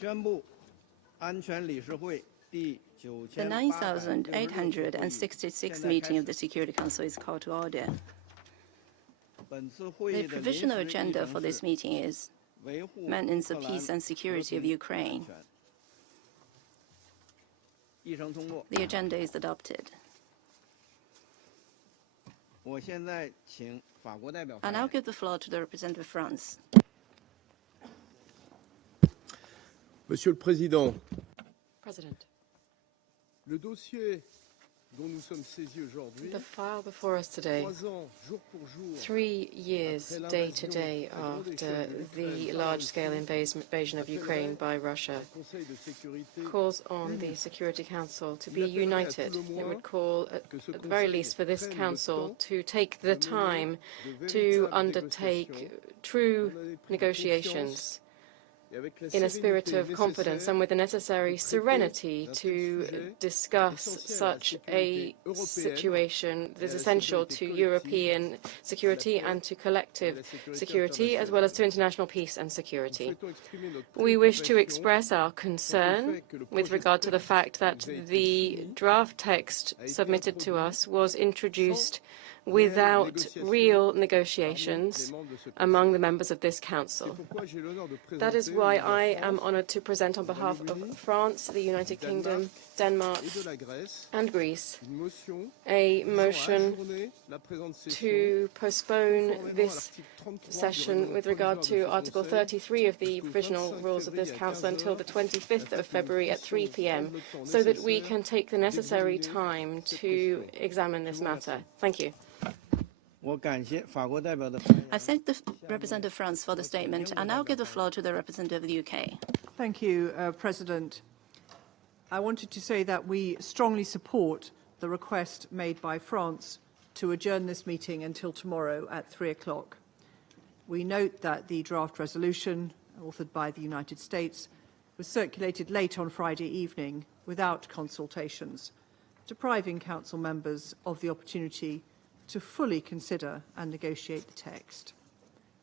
The 9,866 meeting of the Security Council is called to order. The provisional agenda for this meeting is maintenance of peace and security of Ukraine. The agenda is adopted. I now give the floor to the representative of France. Monsieur le Président, President, le dossier dont nous sommes saisis aujourd'hui, the file before us today, 3 ans, jour pour jour, 3 years, day to day, after the large-scale invasion of Ukraine by Russia, calls on the Security Council to be united. It would call, at the very least, for this Council to take the time to undertake true negotiations in a spirit of confidence and with the necessary serenity to discuss such a situation that is essential to European security and to collective security, as well as to international peace and security. We wish to express our concern with regard to the fact that the draft text submitted to us was introduced without real negotiations among the members of this Council. That is why I am honored to present on behalf of France, the United Kingdom, Denmark, and Greece a motion to postpone this session with regard to Article 33 of the provisional rules of this Council until the 25th of February at 3 p.m. so that we can take the necessary time to examine this matter. Thank you. I thank the representative of France for the statement. I now give the floor to the representative of the UK. Thank you, President. I wanted to say that we strongly support the request made by France to adjourn this meeting until tomorrow at 3 o'clock. We note that the draft resolution, authored by the United States, was circulated late on Friday evening without consultations, depriving Council members of the opportunity to fully consider and negotiate the text.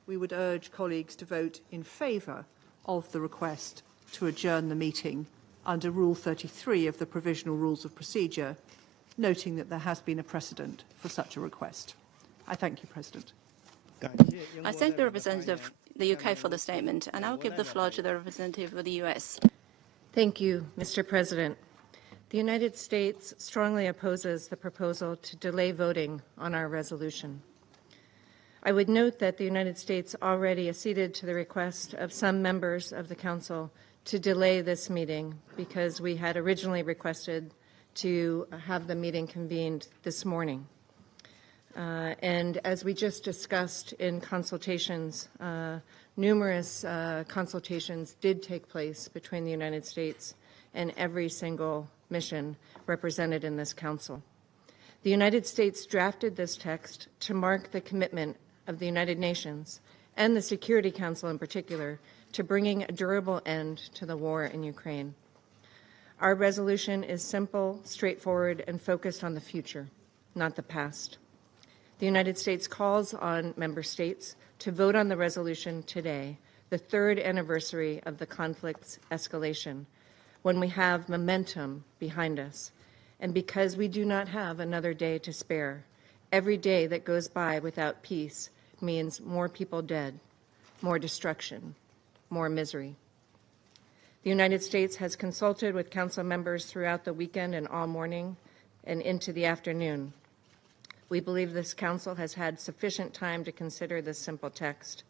We would urge colleagues to vote in favour of the request to adjourn the meeting under Rule 33 of the Provisional Rules of Procedure, noting that there has been a precedent for such a request. I thank you, President. I thank the representative of the UK for the statement, and I will give the floor to the representative of the US. Thank you, Mr. President. The United States strongly opposes the proposal to delay voting on our resolution. I would note that the United States already acceded to the request of some members of the Council to delay this meeting because we had originally requested to have the meeting convened this morning. And as we just discussed in consultations, numerous consultations did take place between the United States and every single mission represented in this Council. The United States drafted this text to mark the commitment of the United Nations and the Security Council in particular to bringing a durable end to the war in Ukraine. Our resolution is simple, straightforward, and focused on the future, not the past. The United States calls on member states to vote on the resolution today, the 3rd anniversary of the conflict's escalation, when we have momentum behind us, and because we do not have another day to spare. Every day that goes by without peace means more people dead, more destruction, more misery. The United States has consulted with Council members throughout the weekend and all morning and into the afternoon. We believe this Council has had sufficient time to consider this simple text.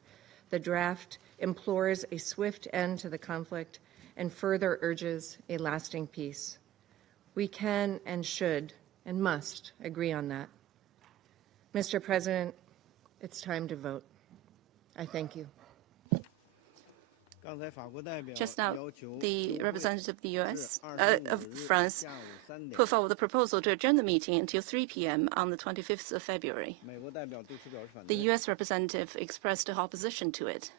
The draft implores a swift end to the conflict and further urges a lasting peace. We can and should and must agree on that. Mr. President, it's time to vote. I thank you. Just now, the representative of the US, of France, put forward the proposal to adjourn the meeting until 3 p.m. on the 25th of February. The US representative expressed opposition to it.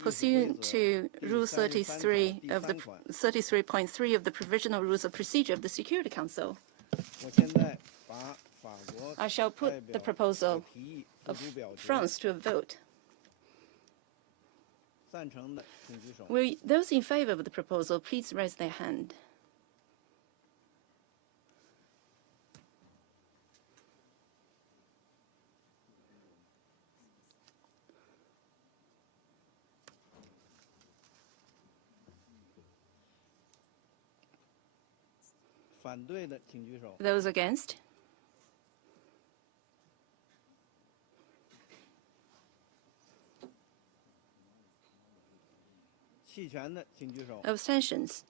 Pursuant to Rule 33 of the 33.3 of the Provisional Rules of Procedure of the Security Council, I shall put the proposal of France to a vote. Will those in favor of the proposal please raise their hand? Those against? Abstentions?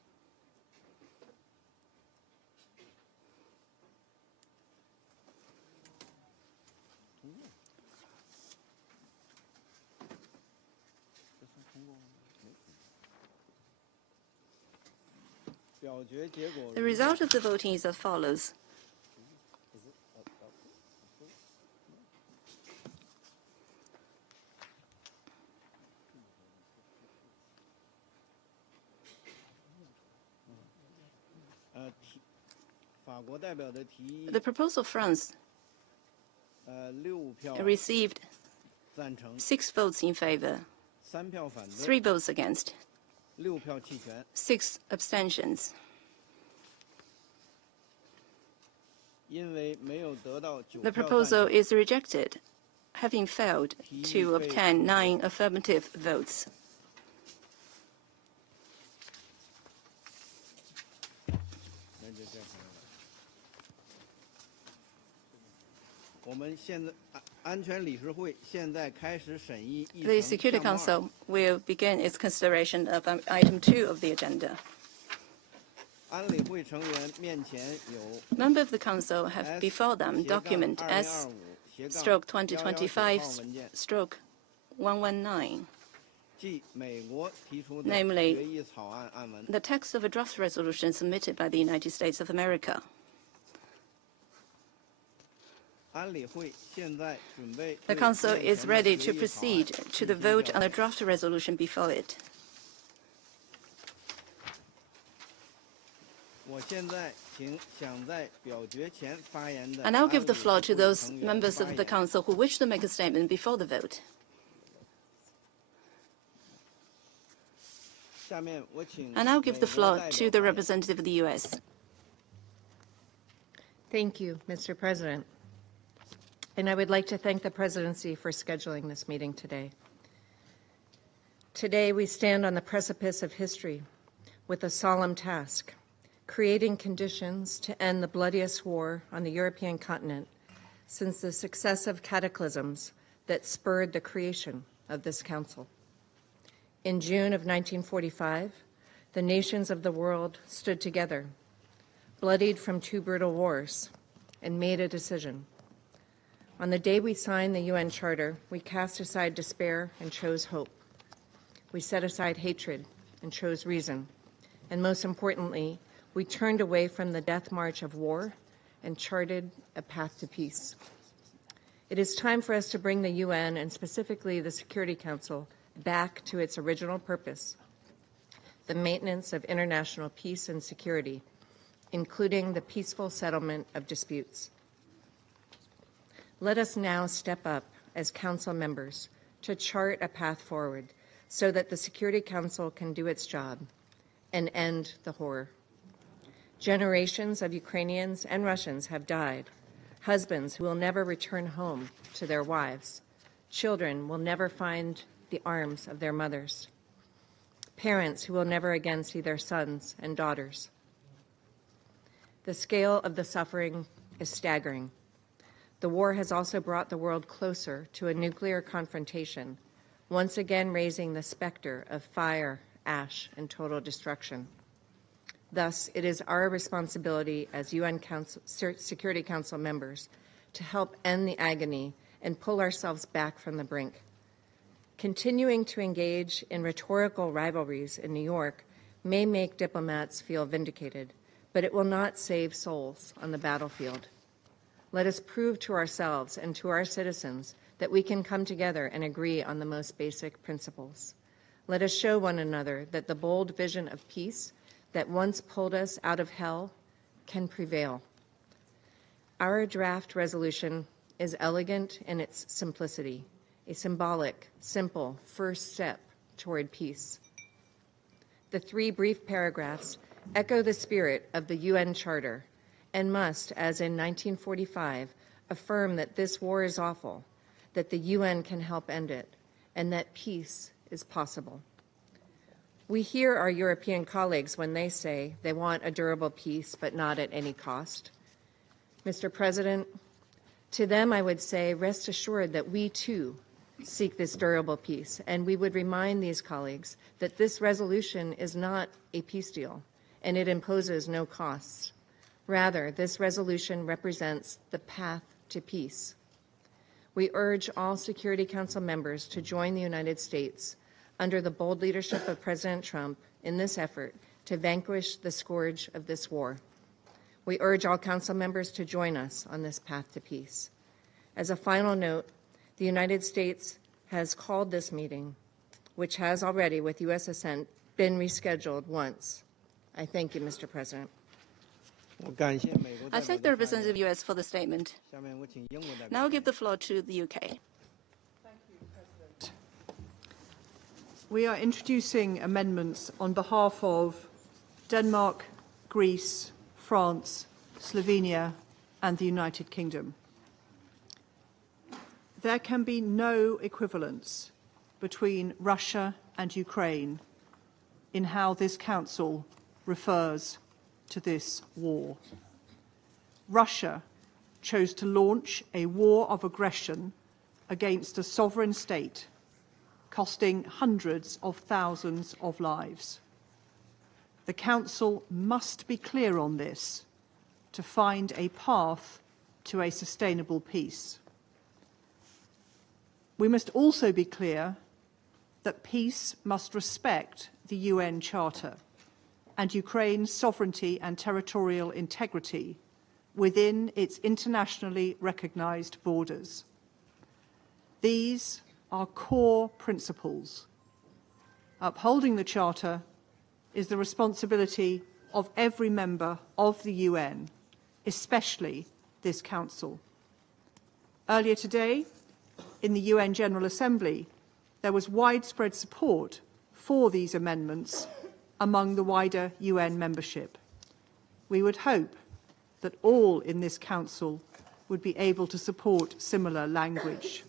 The result of the voting is as follows. The proposal of France received 6 votes in favor, 3 votes against, 6 abstentions. The proposal is rejected, having failed to obtain 9 affirmative votes. The Security Council will begin its consideration of item 2 of the agenda. Members of the Council have before them document S/2025/119, namely the text of a draft resolution submitted by the United States of America. The Council is ready to proceed to the vote on the draft resolution before it. I now give the floor to those members of the Council who wish to make a statement before the vote. I now give the floor to the representative of the U.S. Thank you, Mr. President. And I would like to thank the Presidency for scheduling this meeting today. Today, we stand on the precipice of history with a solemn task: creating conditions to end the bloodiest war on the European continent since the successive cataclysms that spurred the creation of this Council. In June of 1945, the nations of the world stood together, bloodied from 2 brutal wars, and made a decision. On the day we signed the UN Charter, we cast aside despair and chose hope. We set aside hatred and chose reason. And most importantly, we turned away from the death march of war and charted a path to peace. It is time for us to bring the UN, and specifically the Security Council, back to its original purpose: the maintenance of international peace and security, including the peaceful settlement of disputes. Let us now step up as Council members to chart a path forward so that the Security Council can do its job and end the horror. Generations of Ukrainians and Russians have died, husbands who will never return home to their wives, children will never find the arms of their mothers, parents who will never again see their sons and daughters. The scale of the suffering is staggering. The war has also brought the world closer to a nuclear confrontation, once again raising the specter of fire, ash, and total destruction. Thus, it is our responsibility as UN Security Council members to help end the agony and pull ourselves back from the brink. Continuing to engage in rhetorical rivalries in New York may make diplomats feel vindicated, but it will not save souls on the battlefield. Let us prove to ourselves and to our citizens that we can come together and agree on the most basic principles. Let us show one another that the bold vision of peace that once pulled us out of hell can prevail. Our draft resolution is elegant in its simplicity, a symbolic, simple first step toward peace. The 3 brief paragraphs echo the spirit of the UN Charter and must, as in 1945, affirm that this war is awful, that the UN can help end it, and that peace is possible. We hear our European colleagues when they say they want a durable peace, but not at any cost. Mr. President, to them I would say, rest assured that we too seek this durable peace, and we would remind these colleagues that this resolution is not a peace deal, and it imposes no costs. Rather, this resolution represents the path to peace. We urge all Security Council members to join the United States under the bold leadership of President Trump in this effort to vanquish the scourge of this war. We urge all Council members to join us on this path to peace. As a final note, the United States has called this meeting, which has already, with U.S. assent, been rescheduled once. I thank you, Mr. President. I thank the representative of the U.S. for the statement. Now I'll give the floor to the UK. Thank you, President. We are introducing amendments on behalf of Denmark, Greece, France, Slovenia, and the United Kingdom. There can be no equivalence between Russia and Ukraine in how this Council refers to this war. Russia chose to launch a war of aggression against a sovereign state, costing hundreds of thousands of lives. The Council must be clear on this to find a path to a sustainable peace. We must also be clear that peace must respect the UN Charter and Ukraine's sovereignty and territorial integrity within its internationally recognized borders. These are core principles. Upholding the Charter is the responsibility of every member of the UN, especially this Council. Earlier today, in the UN General Assembly, there was widespread support for these amendments among the wider UN membership. We would hope that all in this Council would be able to support similar language.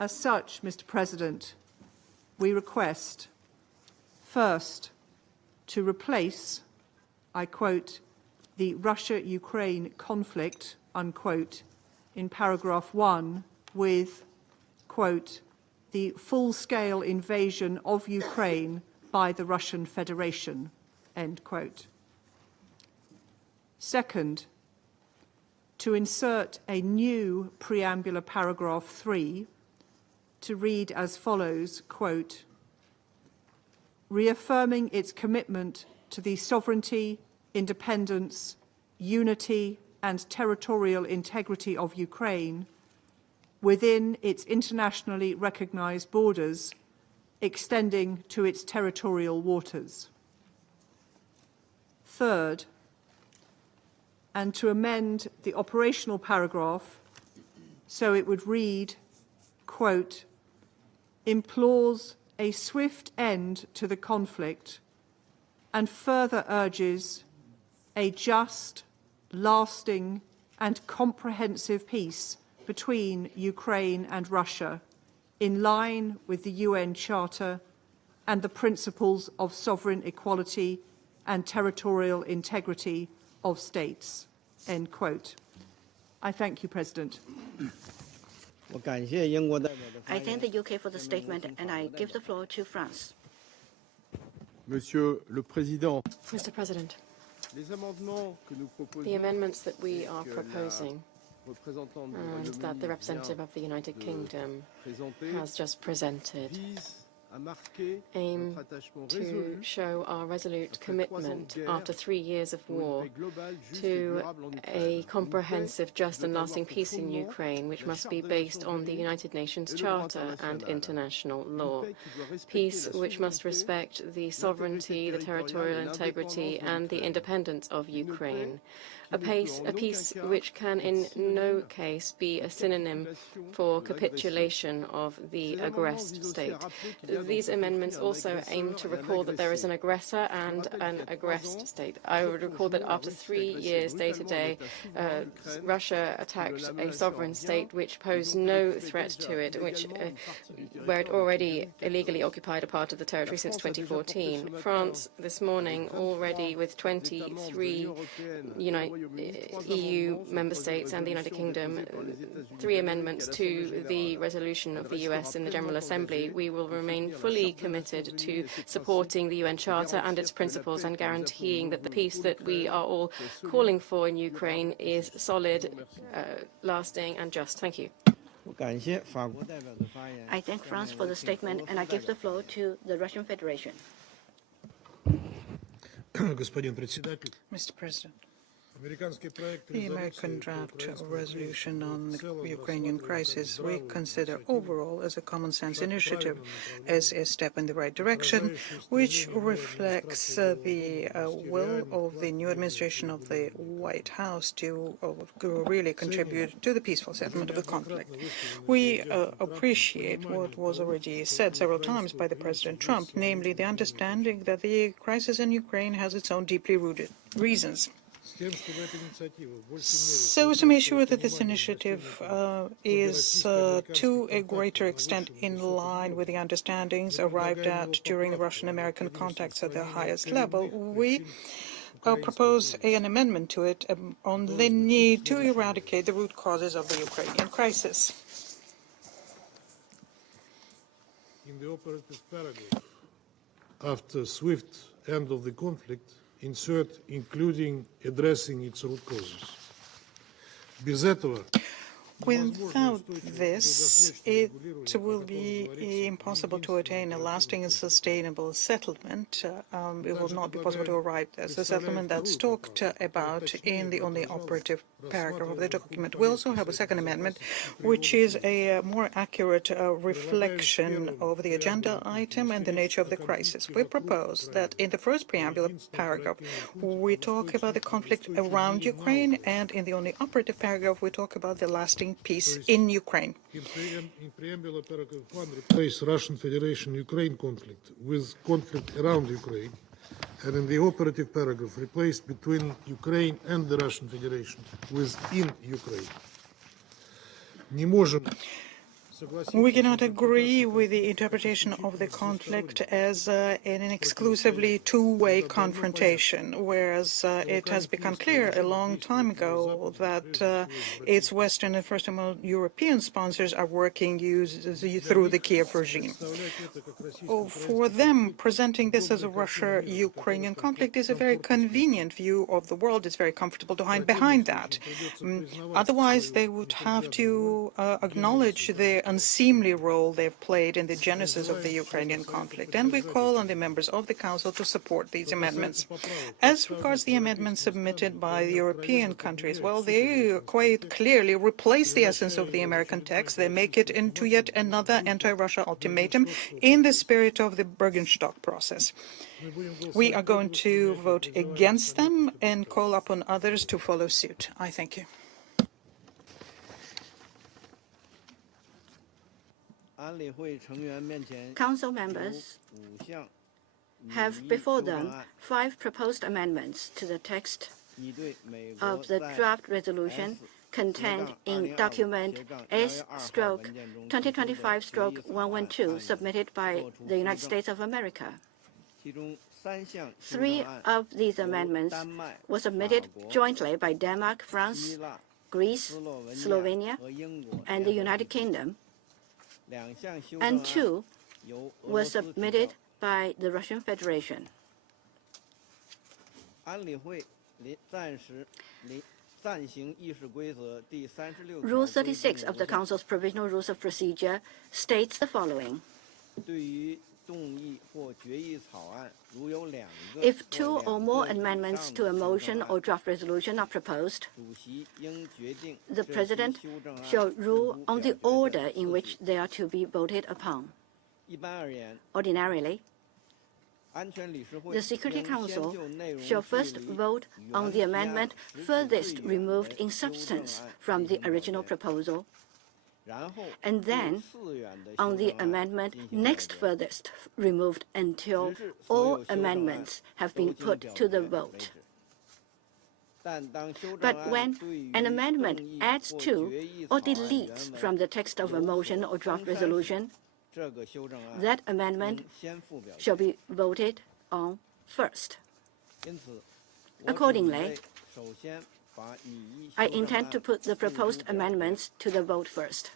As such, Mr. President, we request, first, to replace, I quote, the Russia-Ukraine conflict, unquote, in paragraph 1 with, quote, the full-scale invasion of Ukraine by the Russian Federation, end quote. Second, to insert a new preambular paragraph 3 to read as follows, quote, reaffirming its commitment to the sovereignty, independence, unity, and territorial integrity of Ukraine within its internationally recognized borders, extending to its territorial waters. Third, and to amend the operational paragraph so it would read, quote, implores a swift end to the conflict and further urges a just, lasting, and comprehensive peace between Ukraine and Russia in line with the UN Charter and the principles of sovereign equality and territorial integrity of states, end quote. I thank you, President. I thank the UK for the statement, and I give the floor to France. Monsieur le Président, Mr. President, les amendements que nous proposons, the amendments that we are proposing représentante du and that the representative of the United Kingdom has just presented vise à marquer aim notre attachement to résolu show our resolute commitment after 3 years of pour une war paix globale, juste et to durable en a Ukraine. comprehensive, just and lasting peace in fondement Ukraine, which la must Charte be des based Nations on the Unies United Nations et le droit Charter and international. international Une law. paix qui doit respecter Peace la which must souveraineté, respect the sovereignty, the territorial integrity, and the independence of Ukraine. a peace which can in no case be a synonym for capitulation of the aggressed state. These amendments also aim to recall that there is an aggressor and an aggressed state. I would recall that after 3 years, day to day, Russia attacked a sovereign state which posed no threat to it, where it already illegally occupied a part of the territory since 2014. France this morning, already with 23 EU member states and the United Kingdom, 3 amendments to the resolution of the US in the General Assembly. We will remain fully committed to supporting the UN Charter and its principles and guaranteeing that the peace that we are all calling for in Ukraine is solid, lasting and just. Thank you. I thank France for the statement, and I give the floor to the Russian Federation. Mr. President, the American draft resolution on the Ukrainian crisis we consider overall as a common-sense initiative, as a step in the right direction, which reflects the will of the new administration of the White House to really contribute to the peaceful settlement of the conflict. We appreciate what was already said several times by the President Trump, namely the understanding that the crisis in Ukraine has its own deeply rooted reasons. So as to make sure that this initiative is to a greater extent in line with the understandings arrived at during the Russian-American contacts at the highest level, we propose an amendment to it on the need to eradicate the root causes of the Ukrainian crisis. In the operative paragraph, after swift end of the conflict, insert including addressing its root causes. Без этого Without this, it will be impossible to attain a lasting and sustainable settlement. It will not be possible to arrive at the settlement that's talked about in the only operative paragraph of the document. We also have a second amendment, which is a more accurate reflection of the agenda item and the nature of the crisis. We propose that in the first preamble paragraph, we talk about the conflict around Ukraine, and in the only operative paragraph, we talk about the lasting peace in Ukraine. In preamble paragraph 1, replace Russian Federation-Ukraine conflict with conflict around Ukraine, and in the operative paragraph, replace between Ukraine and the Russian Federation with in Ukraine. Не можем We cannot agree with the interpretation of the conflict as an exclusively two-way confrontation, whereas it has become clear a long time ago that its Western and first of all European sponsors are working through the Kiev regime. For them, presenting this as a Russia-Ukrainian conflict is a very convenient view of the world. It's very comfortable to hide behind that. Otherwise, they would have to acknowledge the unseemly role they've played in the genesis of the Ukrainian conflict, and we call on the members of the Council to support these amendments. As regards the amendments submitted by the European countries, well, they quite clearly replace the essence of the American text. They make it into yet another anti-Russia ultimatum in the spirit of the Bergenstock process. We are going to vote against them and call upon others to follow suit. I thank you. Council members have before them 5 proposed amendments to the text of the draft resolution contained in document S/2025/112 submitted by the United States of America. 3 of these amendments were submitted jointly by Denmark, France, Greece, Slovenia, and the United Kingdom, and 2 were submitted by the Russian Federation. Rule 36 of the Council's Provisional Rules of Procedure states the following. If 2 or more amendments to a motion or draft resolution are proposed, the President shall rule on the order in which they are to be voted upon. Ordinarily, The Security Council shall first vote on the amendment furthest removed in substance from the original proposal, and then on the amendment next furthest removed until all amendments have been put to the vote. But when an amendment adds to or deletes from the text of a motion or draft resolution, that amendment shall be voted on first. Accordingly, I intend to put the proposed amendments to the vote first.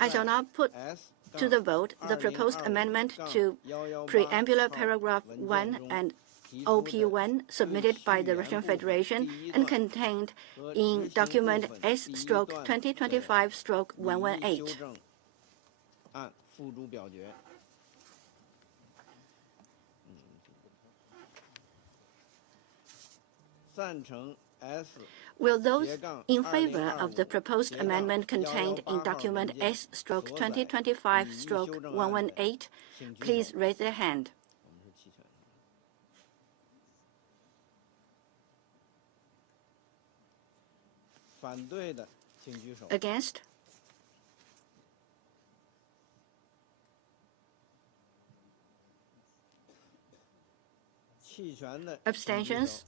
I shall now put to the vote the proposed amendment to preambular paragraph 1 and OP1 submitted by the Russian Federation and contained in document S/2025/118. Will those in favor of the proposed amendment contained in document S/2025/118 please raise their hand? Against? Abstentions?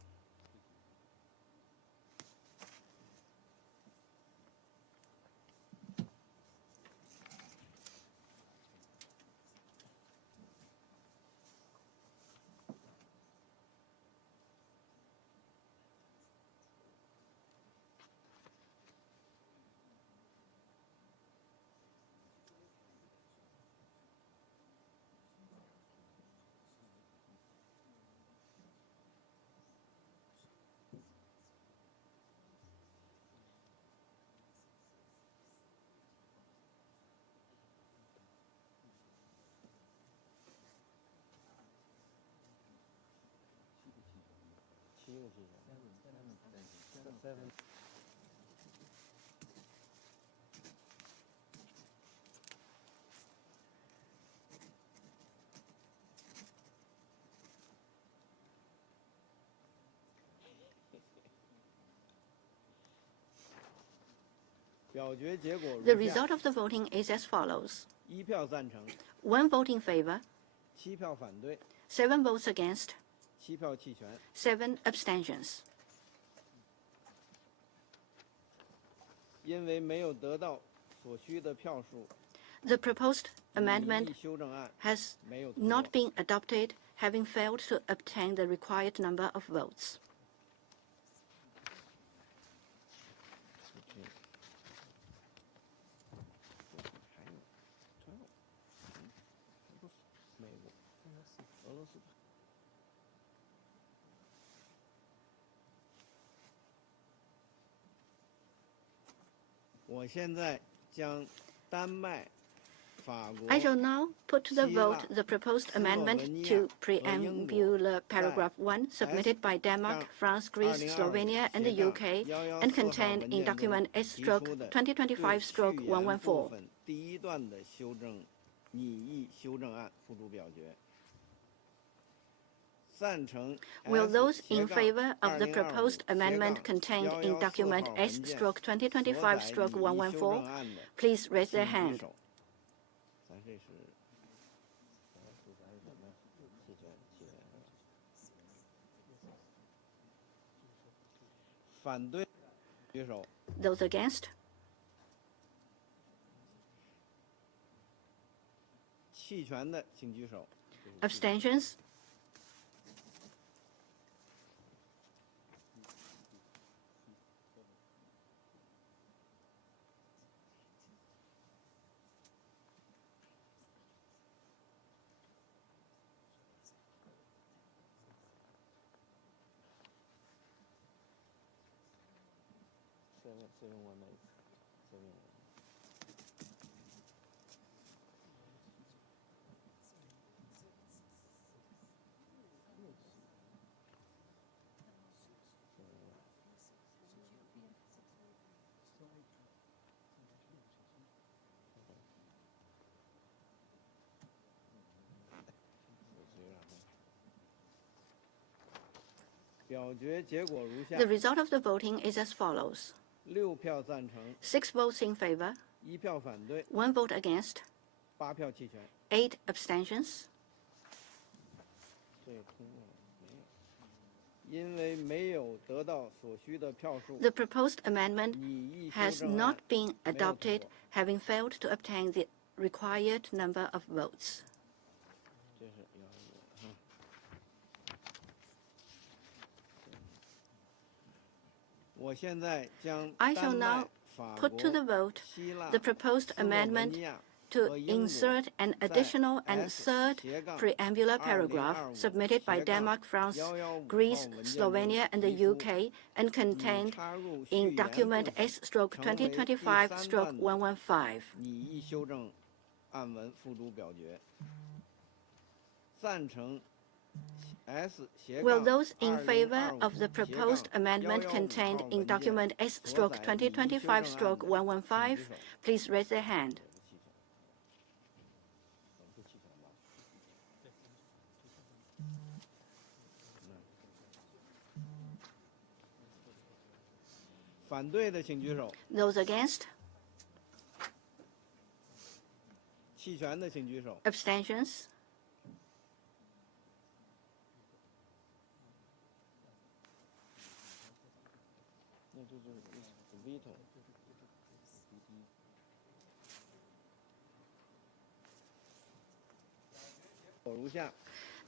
The result of the voting is as follows. 1 vote in favor, 7 votes against, 7 abstentions. The proposed amendment has not been adopted, having failed to obtain the required number of votes. I shall now put to the vote the proposed amendment to preambular paragraph 1 submitted by Denmark, France, Greece, Slovenia, and the UK and contained in document S/2025/114. Will those in favor of the proposed amendment contained in document S/2025/114 please raise their hand? Those against? Abstentions? The result of the voting is as follows. 6票赞成 6 votes in favor, ，1票反对， 1 vote against, 8票弃权。 8 abstentions. 这通过了没有？因为没有得到所需的票数， The proposed amendment 拟议修 has 正 not 案 been 没有通 adopted, 过。 having failed to obtain the required number of votes. 这是要有哈。我现在将 I shall 丹麦 now、 法 put to the 国、 vote 希腊、 the proposed 斯洛文 amendment 尼亚 to 和英国 insert an 在 additional and S third 斜杠 preambular paragraph 2025 submitted by 斜杠 Denmark, France, 115 Greece, 号文件中 Slovenia, and the 提出 UK, and 拟 contained 插入序 in 言 document 部分 成为第三段的 S/2025/115. 拟议修正案文付诸表决。赞成 S 斜 Will 杠 those in favor of the 2025 proposed 斜杠 amendment 115 contained 号 in 文件 document 所载拟议修正案的，请 S/2025/115, 举手。 please raise their hand. 反对的请举手， Those against? 弃权的请举手。 Abstentions? 那这就是 veto。如下，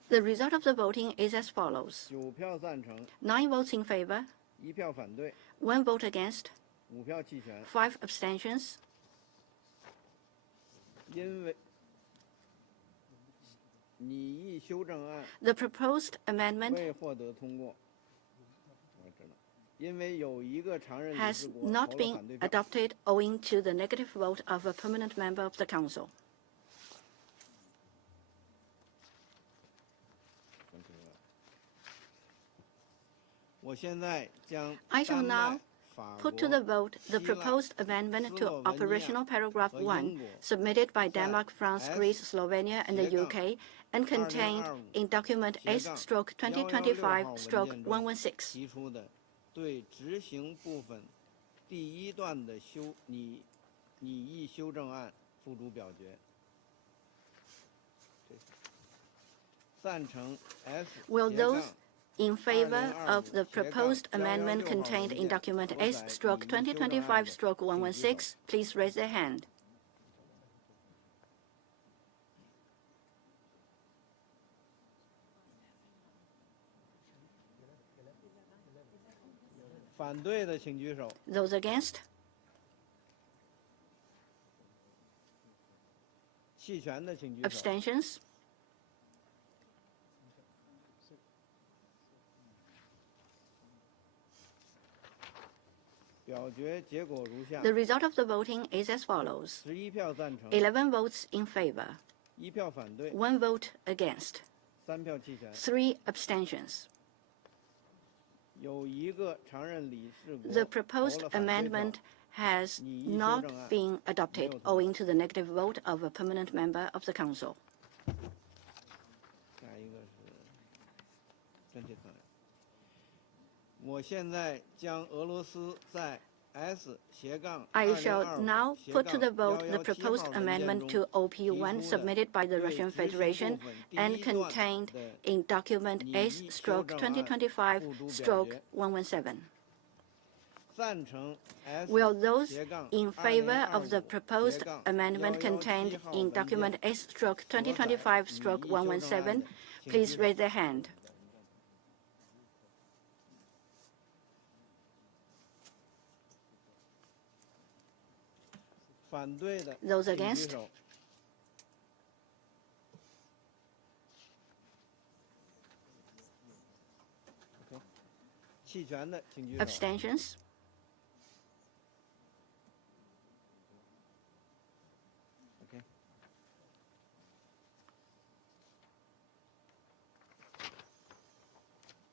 The result of the voting is as follows. 9票赞成， 9 votes in favor, 1票反对， 1 vote against, 5票弃权。 5 abstentions. 因为拟议修正案 The proposed amendment 未获得通过。我知道，因为有一个常任理 has 事国 not 投了 been 反对票。 adopted owing to the negative vote of a permanent member of the Council. 我现在将 I shall 丹麦 now、 法 Put 国 to the vote the 希腊 proposed amendment to Slovenia operational paragraph 和 1 英国 submitted by 在 Denmark, France, S Greece, Slovenia, and the 斜杠 UK and contained 2025 in document 斜杠 S/2025/116. 提出的对执行部分第一段的拟议修正案付诸表决。赞成 S Will 斜 those 杠 in favor of the proposed amendment contained in document S/2025/116, please raise their hand. 反对的请举手。 Those against? 弃权的请举手。 Abstentions? 表决结果如下： The result of the voting is as follows. 11票赞成， 11 votes in favor, 1票反对， 1 vote against, 3票弃权。 3 abstentions. 有一个常任理事国 The 投 proposed 了反对票 amendment has 拟议修 not 正案 been adopted 没有通过。 owing to the negative vote of a permanent member of the Council. 下一个是真题团。我现在将俄罗斯在 S 斜杠 I shall now 斜 put to 杠 the vote the 117 proposed 号文件 amendment 中 to OP1 提出的 submitted by the 对 Russian 执行 Federation 部分第 and 一段 contained 的 in document 拟议修正案付诸表决。 S/2025/117. 赞成 S Will those 斜杠 in favor of the 2025 proposed 斜杠 amendment 117 contained 号 in 文件 document 所载拟议修正案 S/2025/117, 的，请 please 举手 raise their hand. 反对的 Those 请举 against? 手。OK， 弃权的请举手。 Abstentions? OK。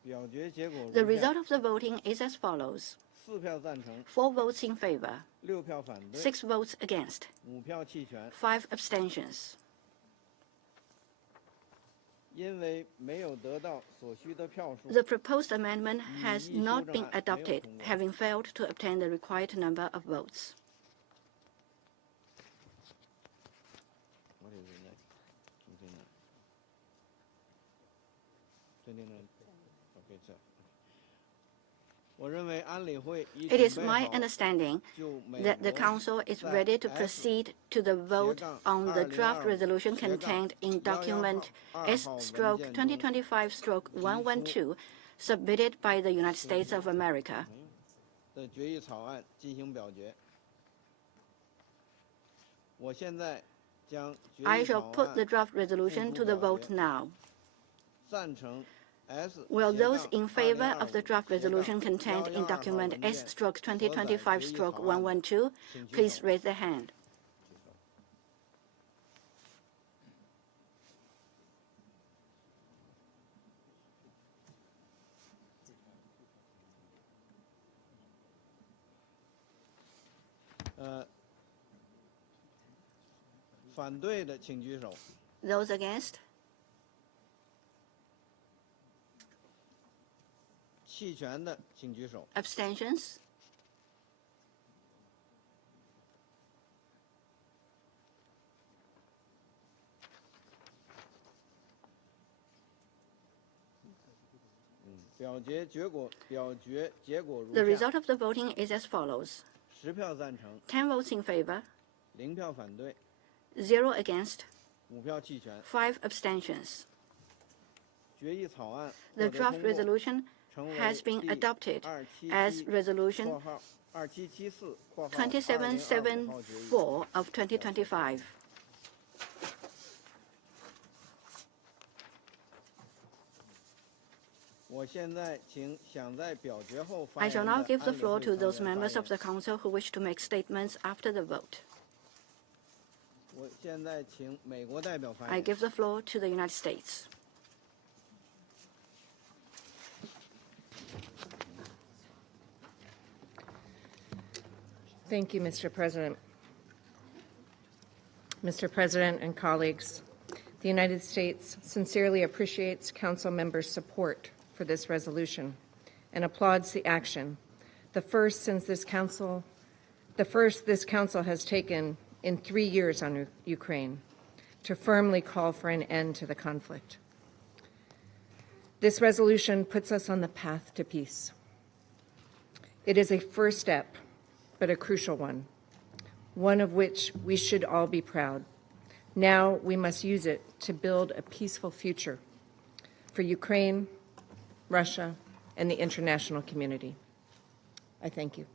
表决结果 The 如 result 下： of the voting is as follows. 4票赞成， 4 votes in favor, 6票反对， 6 votes against, 5票弃权。 5 abstentions. The proposed amendment has not been adopted, having failed to obtain the required number of votes. It is my understanding that the Council is ready to proceed to the vote on the draft resolution contained in document S/2025/112 submitted by the United States of America. I shall put the draft resolution to the vote now. Will those in favor of the draft resolution contained in document S/2025/112 please raise their hand? Those against? Abstentions? The result of the voting is as follows: 10 votes in favor, 0 against, 5 abstentions. The draft resolution has been adopted as Resolution 2774 of 2025. I shall now give the floor to those members of the Council who wish to make statements after the vote. I give the floor to the United States. Thank you, Mr. President. Mr. President and colleagues, the United States sincerely appreciates Council members' support for this resolution and applauds the action, the first this Council has taken in 3 years on Ukraine, to firmly call for an end to the conflict. This resolution puts us on the path to peace. It is a first step, but a crucial one of which we should all be proud. Now we must use it to build a peaceful future for Ukraine, Russia, and the international community. I thank you.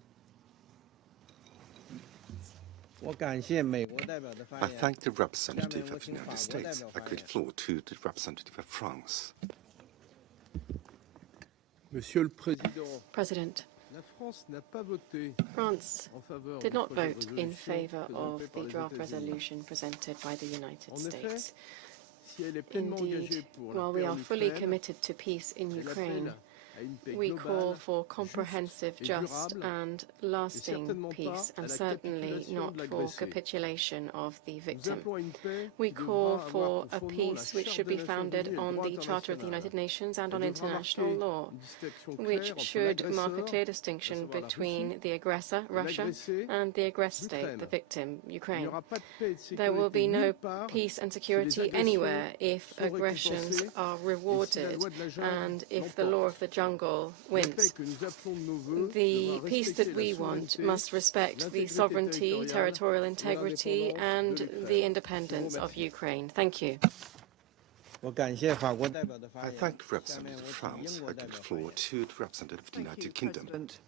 I thank the representative of the United States. I give the floor to the representative of France. President, France did not vote in favor of the draft resolution presented by the United States. Indeed, while we are fully committed to peace in Ukraine, we call for comprehensive, just and lasting peace, and certainly not for capitulation of the victim. We call for a peace which should be founded on the Charter of the United Nations and on international law, which should mark a clear distinction between the aggressor, Russia, and the aggressor state, the victim, Ukraine. There will be no peace and security anywhere if aggressions are rewarded and if the law of the jungle wins. The peace that we want must respect the sovereignty, territorial integrity, and the independence of Ukraine. Thank you. I thank the representative of France. I give the floor to the representative of the United Kingdom. President.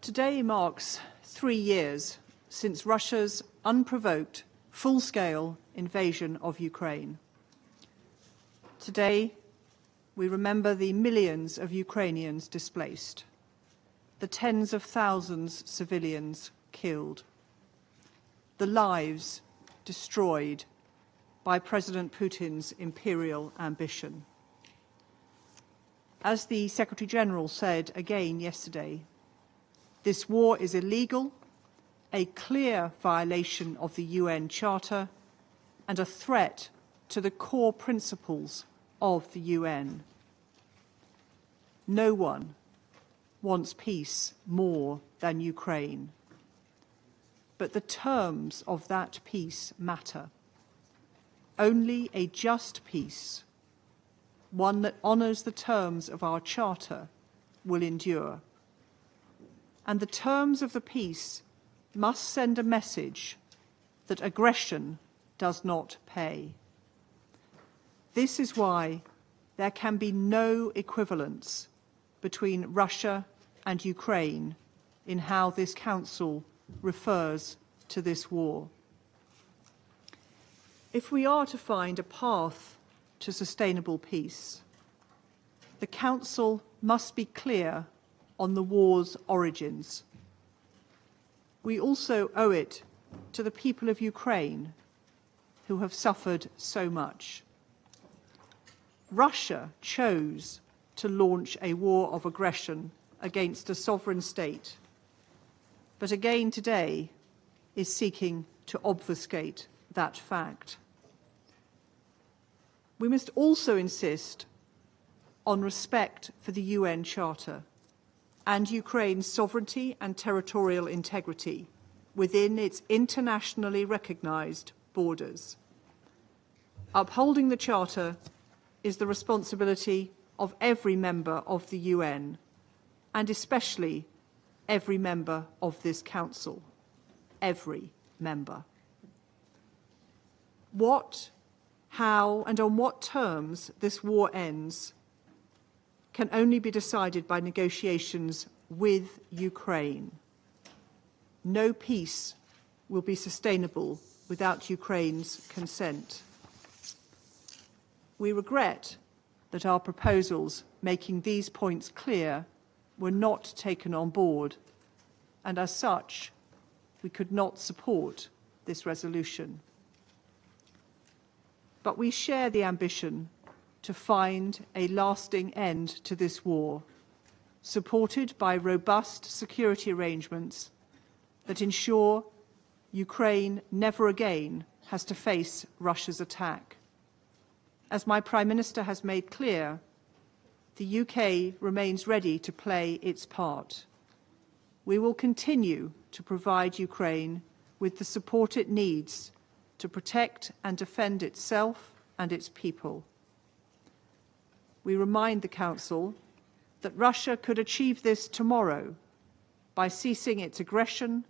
Today marks 3 years since Russia's unprovoked, full-scale invasion of Ukraine. Today, we remember the millions of Ukrainians displaced, the tens of thousands of civilians killed, the lives destroyed by President Putin's imperial ambition. As the Secretary-General said again yesterday, this war is illegal, a clear violation of the UN Charter, and a threat to the core principles of the UN. No one wants peace more than Ukraine. But the terms of that peace matter. Only a just peace, one that honours the terms of our Charter, will endure. And the terms of the peace must send a message that aggression does not pay. This is why there can be no equivalence between Russia and Ukraine in how this Council refers to this war. If we are to find a path to sustainable peace, the Council must be clear on the war's origins. We also owe it to the people of Ukraine, who have suffered so much. Russia chose to launch a war of aggression against a sovereign state, but again today is seeking to obfuscate that fact. We must also insist on respect for the UN Charter and Ukraine's sovereignty and territorial integrity within its internationally recognised borders. Upholding the Charter is the responsibility of every member of the UN, and especially every member of this Council. Every member. What, how, and on what terms this war ends can only be decided by negotiations with Ukraine. No peace will be sustainable without Ukraine's consent. We regret that our proposals making these points clear were not taken on board, and as such, we could not support this resolution. But we share the ambition to find a lasting end to this war, supported by robust security arrangements that ensure Ukraine never again has to face Russia's attack. As my Prime Minister has made clear, the UK remains ready to play its part. We will continue to provide Ukraine with the support it needs to protect and defend itself and its people. We remind the Council that Russia could achieve this tomorrow by ceasing its aggression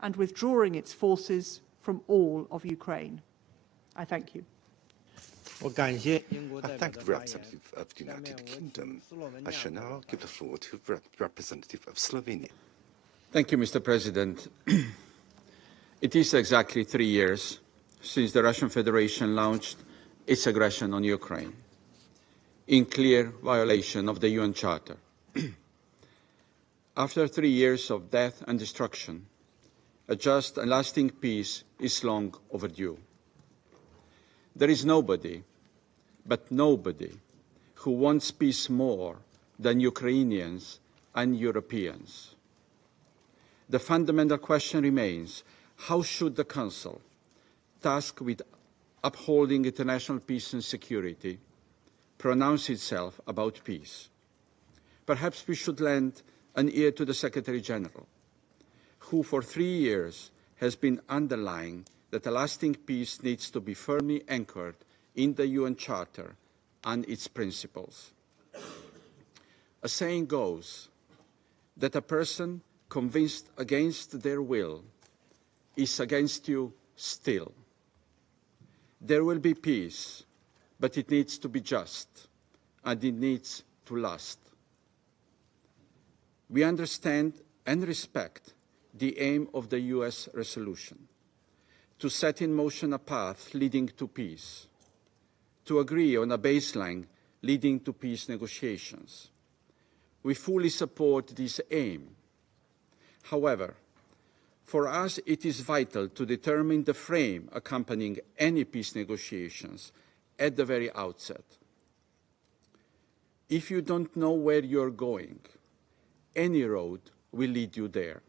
and withdrawing its forces from all of Ukraine. I thank you. I thank the representative of the United Kingdom. I shall now give the floor to the representative of Slovenia. Thank you, Mr. President. It is exactly 3 years since the Russian Federation launched its aggression on Ukraine, in clear violation of the UN Charter. After 3 years of death and destruction, a just and lasting peace is long overdue. There is nobody, but nobody, who wants peace more than Ukrainians and Europeans. The fundamental question remains, how should the Council, tasked with upholding international peace and security, pronounce itself about peace? Perhaps we should lend an ear to the Secretary General, who for 3 years has been underlining that a lasting peace needs to be firmly anchored in the UN Charter and its principles. A saying goes that a person convinced against their will is against you still. There will be peace, but it needs to be just, and it needs to last. We understand and respect the aim of the US resolution, to set in motion a path leading to peace, to agree on a baseline leading to peace negotiations. We fully support this aim. However, for us it is vital to determine the frame accompanying any peace negotiations at the very outset. If you don't know where you're going, any road will lead you there.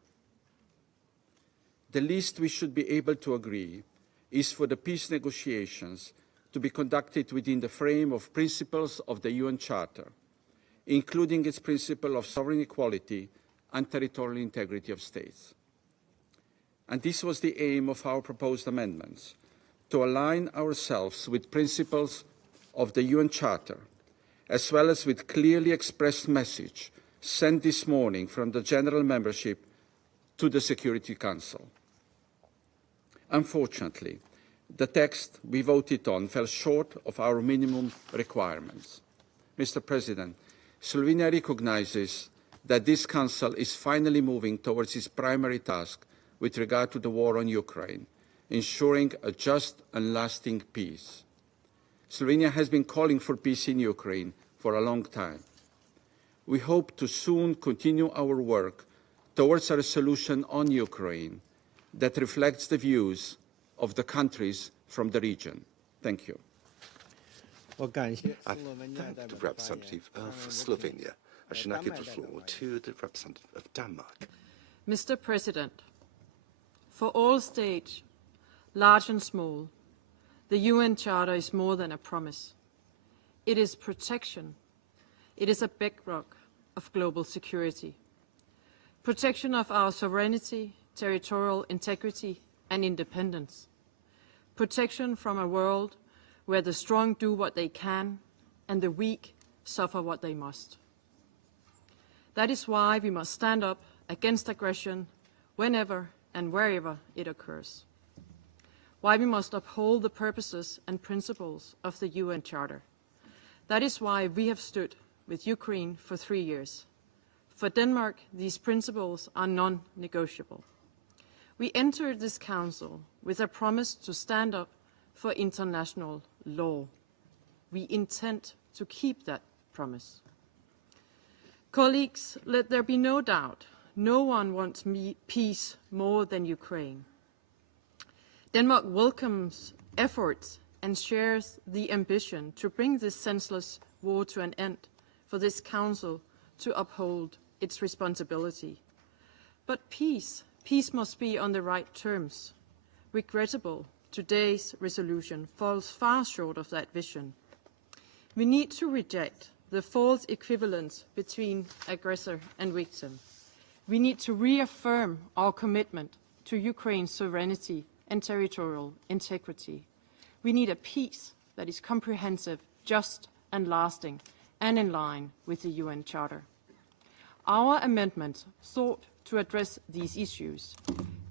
The least we should be able to agree is for the peace negotiations to be conducted within the frame of principles of the UN Charter, including its principle of sovereign equality and territorial integrity of states. And this was the aim of our proposed amendments, to align ourselves with principles of the UN Charter, as well as with clearly expressed message sent this morning from the General Membership to the Security Council. Unfortunately, the text we voted on fell short of our minimum requirements. Mr. President, Slovenia recognizes that this Council is finally moving towards its primary task with regard to the war on Ukraine, ensuring a just and lasting peace. Slovenia has been calling for peace in Ukraine for a long time. We hope to soon continue our work towards a resolution on Ukraine that reflects the views of the countries from the region. Thank you. I thank the representative of Slovenia. I shall now give the floor to the representative of Denmark. Mr. President, for all states, large and small, the UN Charter is more than a promise. It is protection. It is a bedrock of global security. Protection of our sovereignty, territorial integrity, and independence. Protection from a world where the strong do what they can and the weak suffer what they must. That is why we must stand up against aggression whenever and wherever it occurs. Why we must uphold the purposes and principles of the UN Charter. That is why we have stood with Ukraine for 3 years. For Denmark, these principles are non-negotiable. We entered this council with a promise to stand up for international law. We intend to keep that promise. Colleagues, let there be no doubt, no one wants peace more than Ukraine. Denmark welcomes efforts and shares the ambition to bring this senseless war to an end, for this council to uphold its responsibility. But peace must be on the right terms. Regrettable, today's resolution falls far short of that vision. We need to reject the false equivalence between aggressor and victim. We need to reaffirm our commitment to Ukraine's sovereignty and territorial integrity. We need a peace that is comprehensive, just and lasting, and in line with the UN Charter. Our amendments sought to address these issues.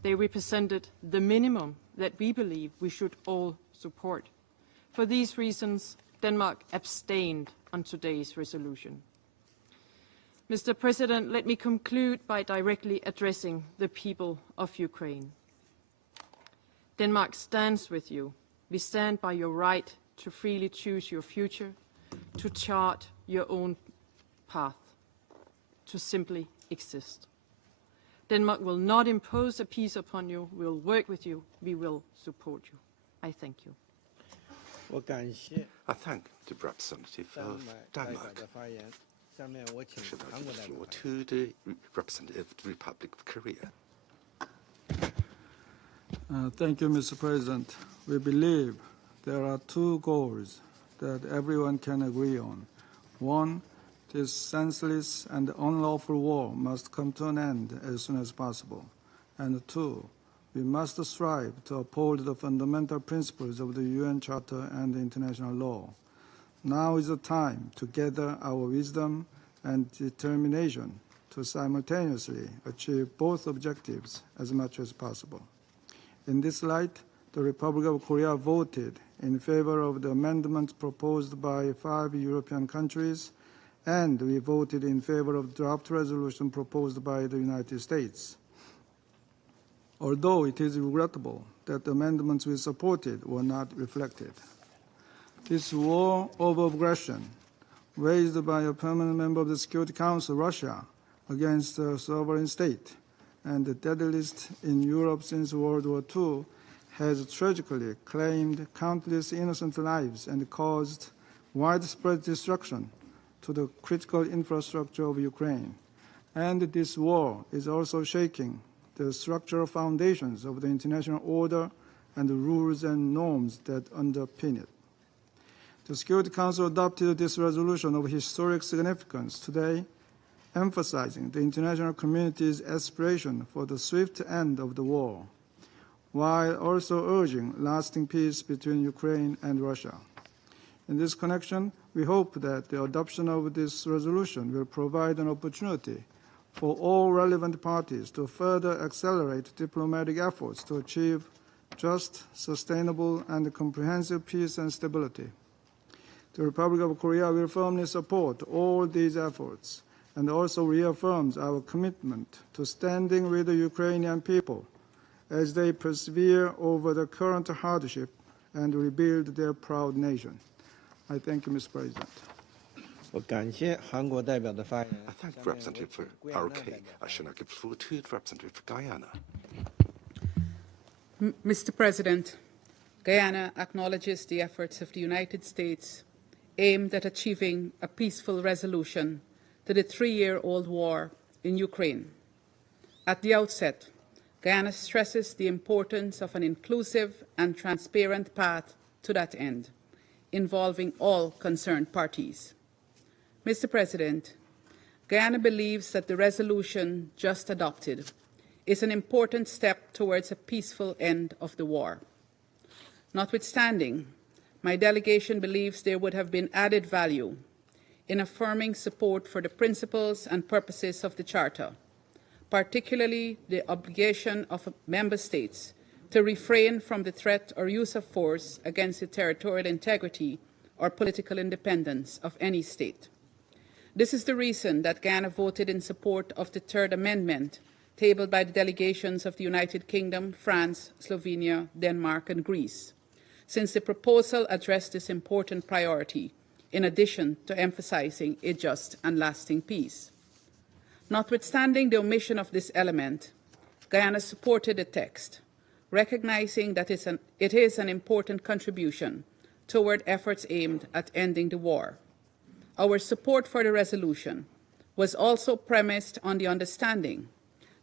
They represented the minimum that we believe we should all support. For these reasons, Denmark abstained on today's resolution. Mr. President, let me conclude by directly addressing the people of Ukraine. Denmark stands with you. We stand by your right to freely choose your future, to chart your own path, to simply exist. Denmark will not impose a peace upon you. We will work with you. We will support you. I thank you. I thank the representative of Denmark. I shall now give the floor to the representative of the Republic of Korea. Thank you, Mr. President. We believe there are two goals that everyone can agree on. One, this senseless and unlawful war must come to an end as soon as possible. And two, we must strive to uphold the fundamental principles of the UN Charter and international law. Now is the time to gather our wisdom and determination to simultaneously achieve both objectives as much as possible. In this light, the Republic of Korea voted in favor of the amendments proposed by 5 European countries, and we voted in favor of the draft resolution proposed by the United States. Although it is regrettable that the amendments we supported were not reflected. This war of aggression, waged by a permanent member of the Security Council, Russia, against a sovereign state, and the deadliest in Europe since World War II, has tragically claimed countless innocent lives and caused widespread destruction to the critical infrastructure of Ukraine. And this war is also shaking the structural foundations of the international order and the rules and norms that underpin it. The Security Council adopted this resolution of historic significance today, emphasizing the international community's aspiration for the swift end of the war, while also urging lasting peace between Ukraine and Russia. In this connection, we hope that the adoption of this resolution will provide an opportunity for all relevant parties to further accelerate diplomatic efforts to achieve just, sustainable, and comprehensive peace and stability. The Republic of Korea will firmly support all these efforts and also reaffirms our commitment to standing with the Ukrainian people as they persevere over the current hardship and rebuild their proud nation. I thank you, Mr. President. I thank the representative for ROK. I shall now give the floor to the representative for Guyana. Mr. President, Guyana acknowledges the efforts of the United States aimed at achieving a peaceful resolution to the 3-year-old war in Ukraine. At the outset, Guyana stresses the importance of an inclusive and transparent path to that end, involving all concerned parties. Mr. President, Guyana believes that the resolution just adopted is an important step towards a peaceful end of the war. Notwithstanding, my delegation believes there would have been added value in affirming support for the principles and purposes of the Charter, particularly the obligation of member states to refrain from the threat or use of force against the territorial integrity or political independence of any state. This is the reason that Guyana voted in support of the Third Amendment tabled by the delegations of the United Kingdom, France, Slovenia, Denmark, and Greece, since the proposal addressed this important priority, in addition to emphasizing a just and lasting peace. Notwithstanding the omission of this element, Guyana supported the text, recognizing that it is an important contribution toward efforts aimed at ending the war. Our support for the resolution was also premised on the understanding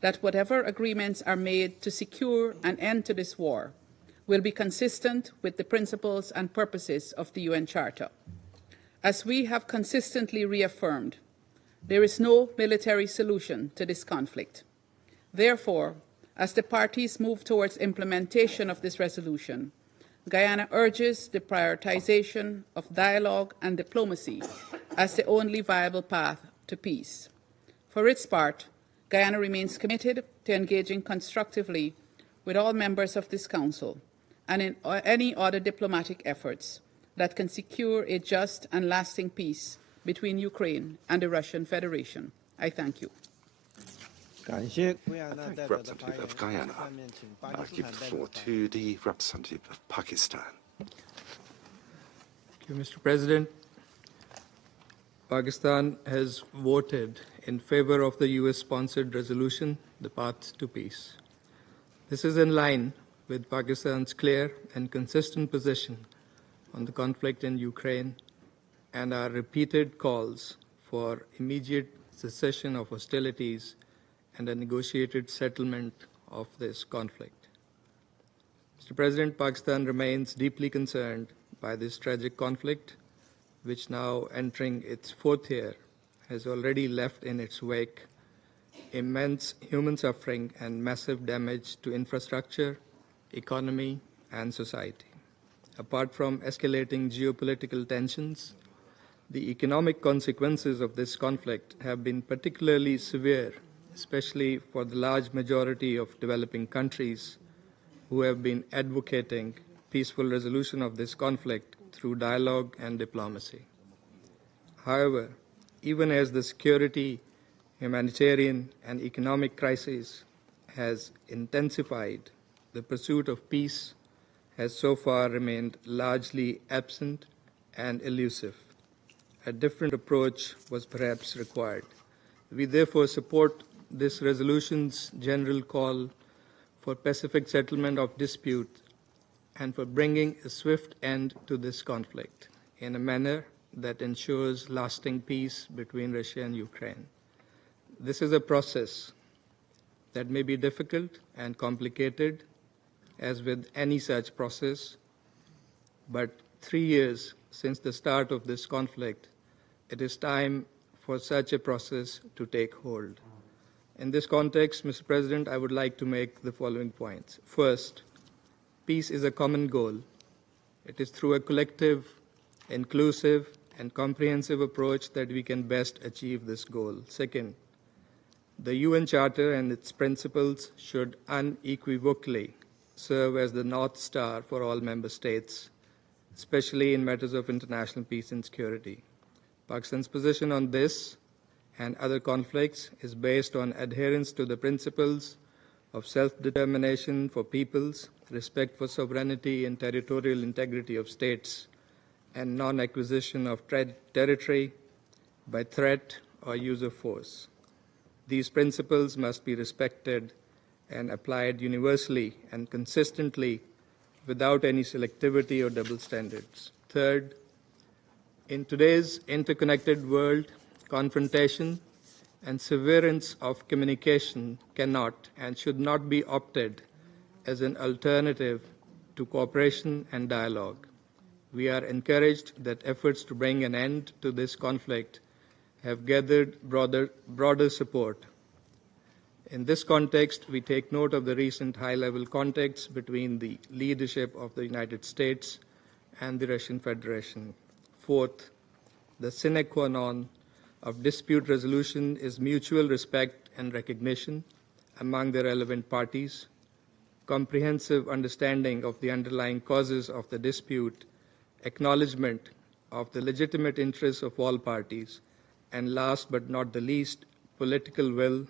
that whatever agreements are made to secure an end to this war will be consistent with the principles and purposes of the UN Charter. As we have consistently reaffirmed, there is no military solution to this conflict. Therefore, as the parties move towards implementation of this resolution, Guyana urges the prioritization of dialogue and diplomacy as the only viable path to peace. For its part, Guyana remains committed to engaging constructively with all members of this Council and in any other diplomatic efforts that can secure a just and lasting peace between Ukraine and the Russian Federation. I thank you. I thank the representative of Guyana. I give the floor to the representative of Pakistan. Thank you, Mr. President. Pakistan has voted in favor of the US-sponsored resolution, The Path to Peace. This is in line with Pakistan's clear and consistent position on the conflict in Ukraine and our repeated calls for immediate cessation of hostilities and a negotiated settlement of this conflict. Mr. President, Pakistan remains deeply concerned by this tragic conflict, which now entering its 4th year has already left in its wake immense human suffering and massive damage to infrastructure, economy, and society. Apart from escalating geopolitical tensions, the economic consequences of this conflict have been particularly severe, especially for the large majority of developing countries who have been advocating peaceful resolution of this conflict through dialogue and diplomacy. However, even as the security, humanitarian, and economic crisis has intensified, the pursuit of peace has so far remained largely absent and elusive. A different approach was perhaps required. We therefore support this resolution's general call for pacific settlement of dispute and for bringing a swift end to this conflict in a manner that ensures lasting peace between Russia and Ukraine. This is a process that may be difficult and complicated, as with any such process, but 3 years since the start of this conflict, it is time for such a process to take hold. In this context, Mr. President, I would like to make the following points. First, peace is a common goal. It is through a collective, inclusive, and comprehensive approach that we can best achieve this goal. Second, the UN Charter and its principles should unequivocally serve as the North Star for all member states, especially in matters of international peace and security. Pakistan's position on this and other conflicts is based on adherence to the principles of self-determination for peoples, respect for sovereignty and territorial integrity of states, and non-acquisition of territory by threat or use of force. These principles must be respected and applied universally and consistently without any selectivity or double standards. Third, in today's interconnected world, confrontation and severance of communication cannot and should not be opted as an alternative to cooperation and dialogue. We are encouraged that efforts to bring an end to this conflict have gathered broader support. In this context, we take note of the recent high-level contacts between the leadership of the United States and the Russian Federation. Fourth, the sine qua non of dispute resolution is mutual respect and recognition among the relevant parties, comprehensive understanding of the underlying causes of the dispute, acknowledgement of the legitimate interests of all parties, and last but not the least, political will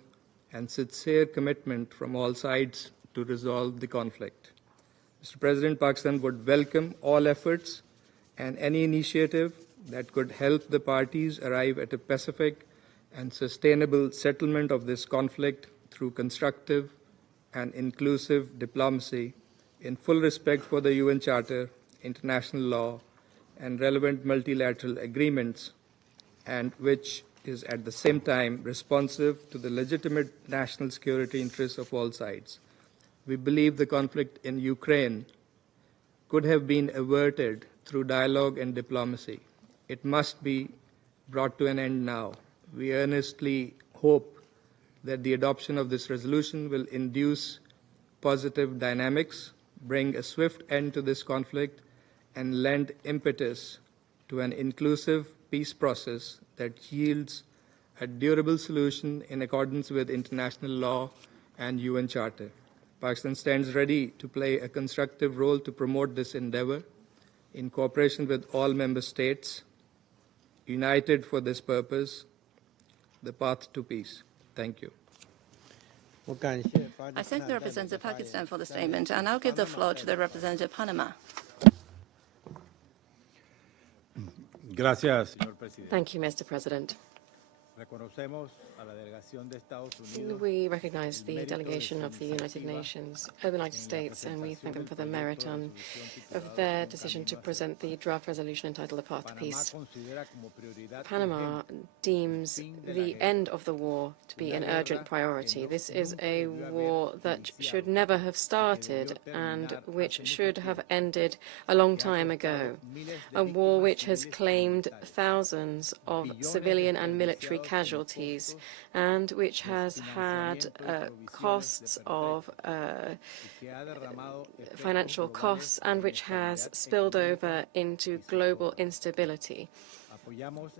and sincere commitment from all sides to resolve the conflict. Mr. President, Pakistan would welcome all efforts and any initiative that could help the parties arrive at a pacific and sustainable settlement of this conflict through constructive and inclusive diplomacy in full respect for the UN Charter, international law, and relevant multilateral agreements, and which is at the same time responsive to the legitimate national security interests of all sides. We believe the conflict in Ukraine could have been averted through dialogue and diplomacy. It must be brought to an end now. We earnestly hope that the adoption of this resolution will induce positive dynamics, bring a swift end to this conflict, and lend impetus to an inclusive peace process that yields a durable solution in accordance with international law and UN Charter. Pakistan stands ready to play a constructive role to promote this endeavor in cooperation with all member states, united for this purpose, the path to peace. Thank you. I thank the representative of Pakistan for the statement, and I'll give the floor to the representative of Panama. Thank you, Mr. President. We recognize the delegation of the United Nations, of the United States, and we thank them for the merit of their decision to present the draft resolution entitled The Path to Peace. Panama deems the end of the war to be an urgent priority. This is a war that should never have started and which should have ended a long time ago. A war which has claimed thousands of civilian and military casualties and which has had costs of financial costs and which has spilled over into global instability.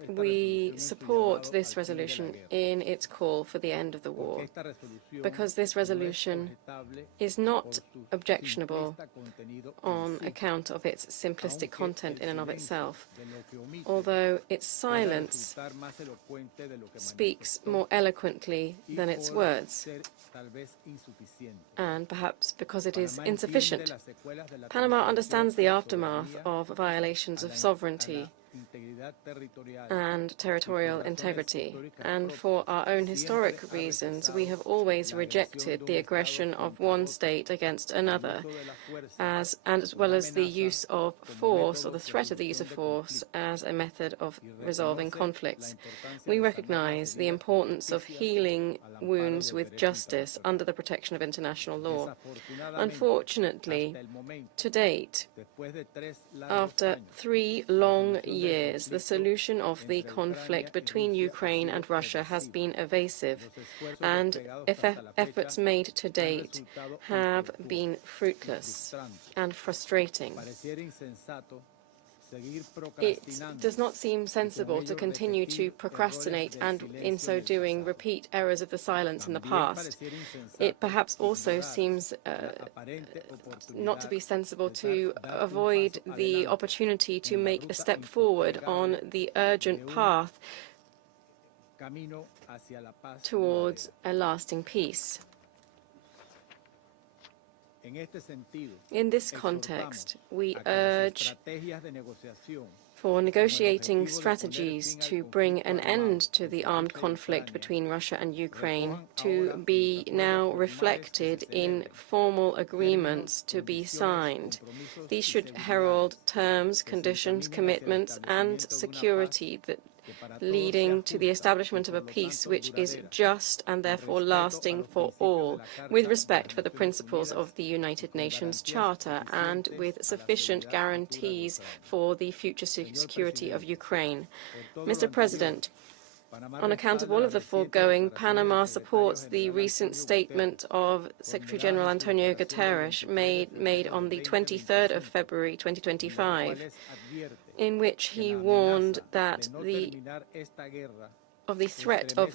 We support this resolution in its call for the end of the war, because this resolution is not objectionable on account of its simplistic content in and of itself, although its silence speaks more eloquently than its words, and perhaps because it is insufficient. Panama understands the aftermath of violations of sovereignty and territorial integrity. And for our own historic reasons, we have always rejected the aggression of one state against another, as well as the use of force, or the threat of the use of force, as a method of resolving conflicts. We recognize the importance of healing wounds with justice under the protection of international law. Unfortunately, to date, after 3 long years, the solution of the conflict between Ukraine and Russia has been evasive, and efforts made to date have been fruitless and frustrating. It does not seem sensible to continue to procrastinate and, in so doing, repeat errors of the silence in the past. It perhaps also seems not to be sensible to avoid the opportunity to make a step forward on the urgent path towards a lasting peace. In this context, we urge for negotiating strategies to bring an end to the armed conflict between Russia and Ukraine to be now reflected in formal agreements to be signed. These should herald terms, conditions, commitments, and security that leading to the establishment of a peace which is just and therefore lasting for all, with respect for the principles of the United Nations Charter and with sufficient guarantees for the future security of Ukraine. Mr. President, on account of all of the foregoing, Panama supports the recent statement of Secretary-General Antonio Guterres made on the 23rd of February 2025, in which he warned that of the threat of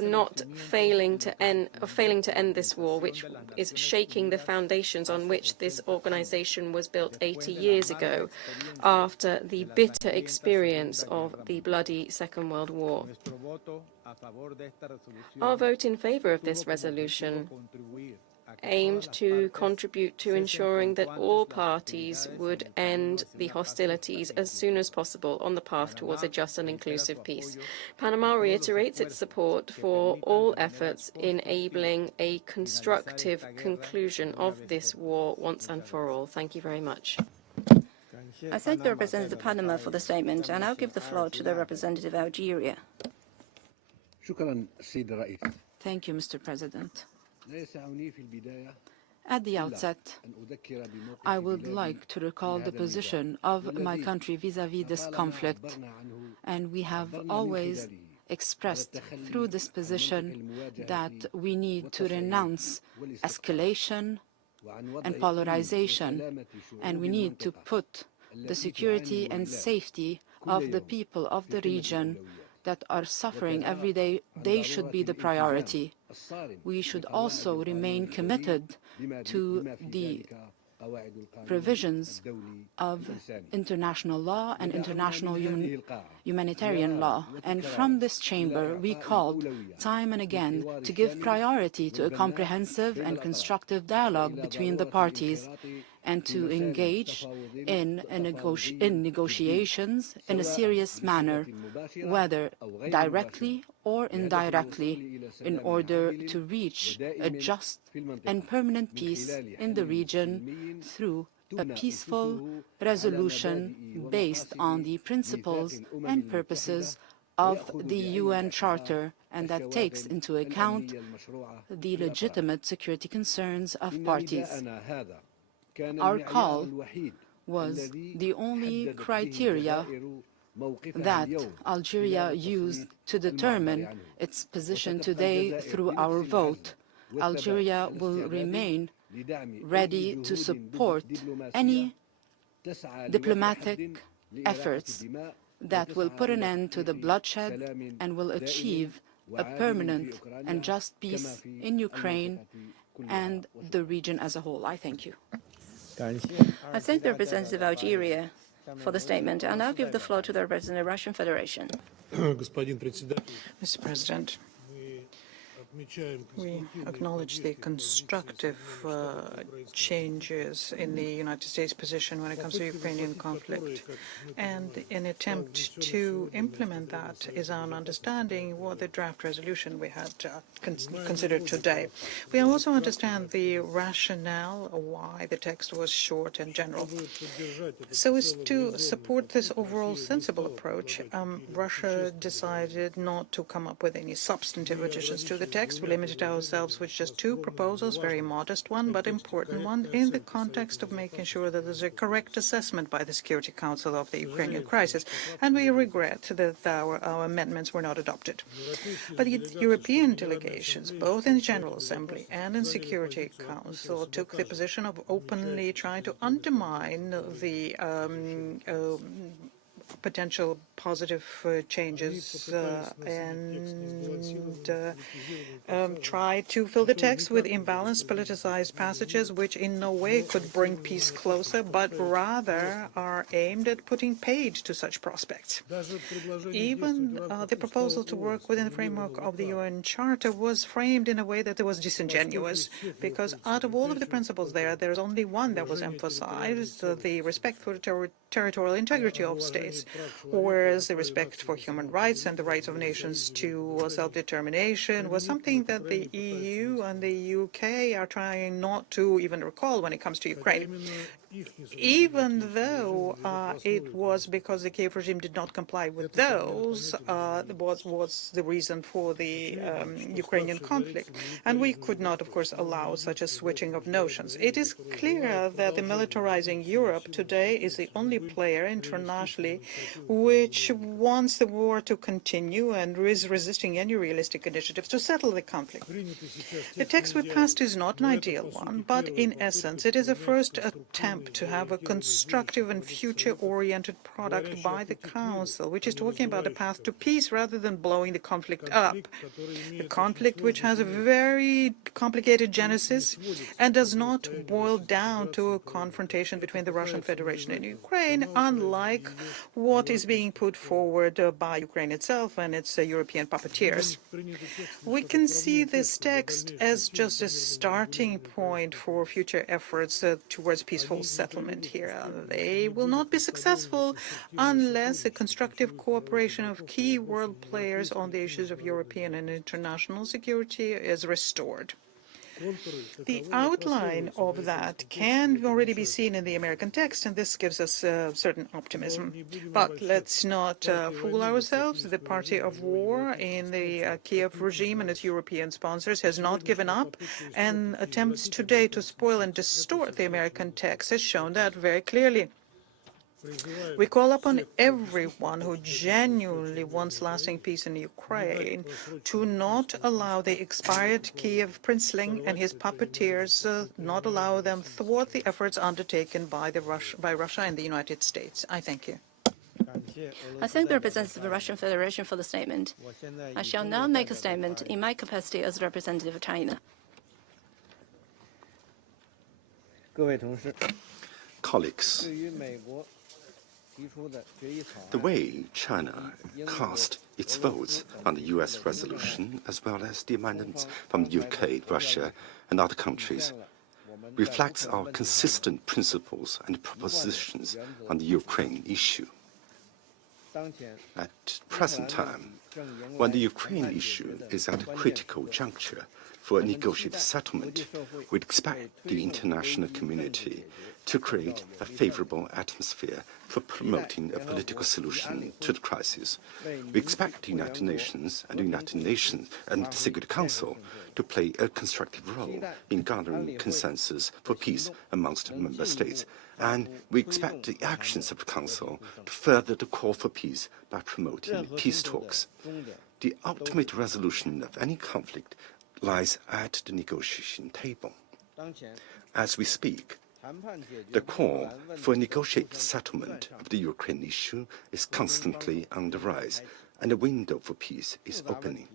failing to end this war, which is shaking the foundations on which this organization was built 80 years ago, after the bitter experience of the bloody Second World War. Our vote in favor of this resolution aimed to contribute to ensuring that all parties would end the hostilities as soon as possible on the path towards a just and inclusive peace. Panama reiterates its support for all efforts enabling a constructive conclusion of this war once and for all. Thank you very much. I thank the representative of Panama for the statement, and I'll give the floor to the representative of Algeria. Thank you, Mr. President. At the outset, I would like to recall the position of my country vis-à-vis this conflict, and we have always expressed through this position that we need to renounce escalation and polarization, and we need to put the security and safety of the people of the region that are suffering every day. They should be the priority. We should also remain committed to the provisions of international law and international humanitarian law. And from this chamber, we called time and again to give priority to a comprehensive and constructive dialogue between the parties and to engage in negotiations in a serious manner, whether directly or indirectly, in order to reach a just and permanent peace in the region through a peaceful resolution based on the principles and purposes of the UN Charter, and that takes into account the legitimate security concerns of parties. Our call was the only criteria that Algeria used to determine its position today through our vote. Algeria will remain ready to support any diplomatic efforts that will put an end to the bloodshed and will achieve a permanent and just peace in Ukraine and the region as a whole. I thank you. I thank the representative of Algeria for the statement, and I'll give the floor to the representative of the Russian Federation. Mr. President, We acknowledge the constructive changes in the United States position when it comes to the Ukrainian conflict. And in attempt to implement that is our understanding what the draft resolution we had considered today. We also understand the rationale why the text was short and general. So as to support this overall sensible approach, Russia decided not to come up with any substantive additions to the text. We limited ourselves with just two proposals, very modest one, but important one, in the context of making sure that there's a correct assessment by the Security Council of the Ukrainian crisis. And we regret that our amendments were not adopted. But the European delegations, both in the General Assembly and in Security Council, took the position of openly trying to undermine the potential positive changes and try to fill the text with imbalanced, politicized passages which in no way could bring peace closer, but rather are aimed at putting paid to such prospects. Even the proposal to work within the framework of the UN Charter was framed in a way that it was disingenuous, because out of all of the principles there is only one that was emphasized, the respect for territorial integrity of states, whereas the respect for human rights and the rights of nations to self-determination was something that the EU and the UK are trying not to even recall when it comes to Ukraine, even though it was because the Kiev regime did not comply with those was the reason for the Ukrainian conflict. And we could not, of course, allow such a switching of notions. It is clear that the militarizing Europe today is the only player internationally which wants the war to continue and is resisting any realistic initiatives to settle the conflict. The text we passed is not an ideal one, but in essence it is a first attempt to have a constructive and future-oriented product by the Council, which is talking about a path to peace rather than blowing the conflict up. The conflict which has a very complicated genesis and does not boil down to a confrontation between the Russian Federation and Ukraine, unlike what is being put forward by Ukraine itself and its European puppeteers. We can see this text as just a starting point for future efforts towards peaceful settlement here. They will not be successful unless a constructive cooperation of key world players on the issues of European and international security is restored. The outline of that can already be seen in the American text, and this gives us certain optimism. But let's not fool ourselves. The party of war in the Kiev regime and its European sponsors has not given up, and attempts today to spoil and distort the American text has shown that very clearly. We call upon everyone who genuinely wants lasting peace in Ukraine to not allow the expired Kiev princeling and his puppeteers, not allow them thwart the efforts undertaken by Russia and the United States. I thank you. I thank the representative of the Russian Federation for the statement. I shall now make a statement in my capacity as representative of China. Colleagues, the way China cast its votes on the U.S. resolution, as well as the amendments from the UK, Russia, and other countries, reflects our consistent principles and propositions on the Ukraine issue. At present time, when the Ukraine issue is at a critical juncture for a negotiated settlement, we expect the international community to create a favorable atmosphere for promoting a political solution to the crisis. We expect the United Nations and the Security Council to play a constructive role in gathering consensus for peace amongst member states. And we expect the actions of the Council to further the call for peace by promoting peace talks. The ultimate resolution of any conflict lies at the negotiation table. As we speak, the call for a negotiated settlement of the Ukraine issue is constantly on the rise, and a window for peace is opening.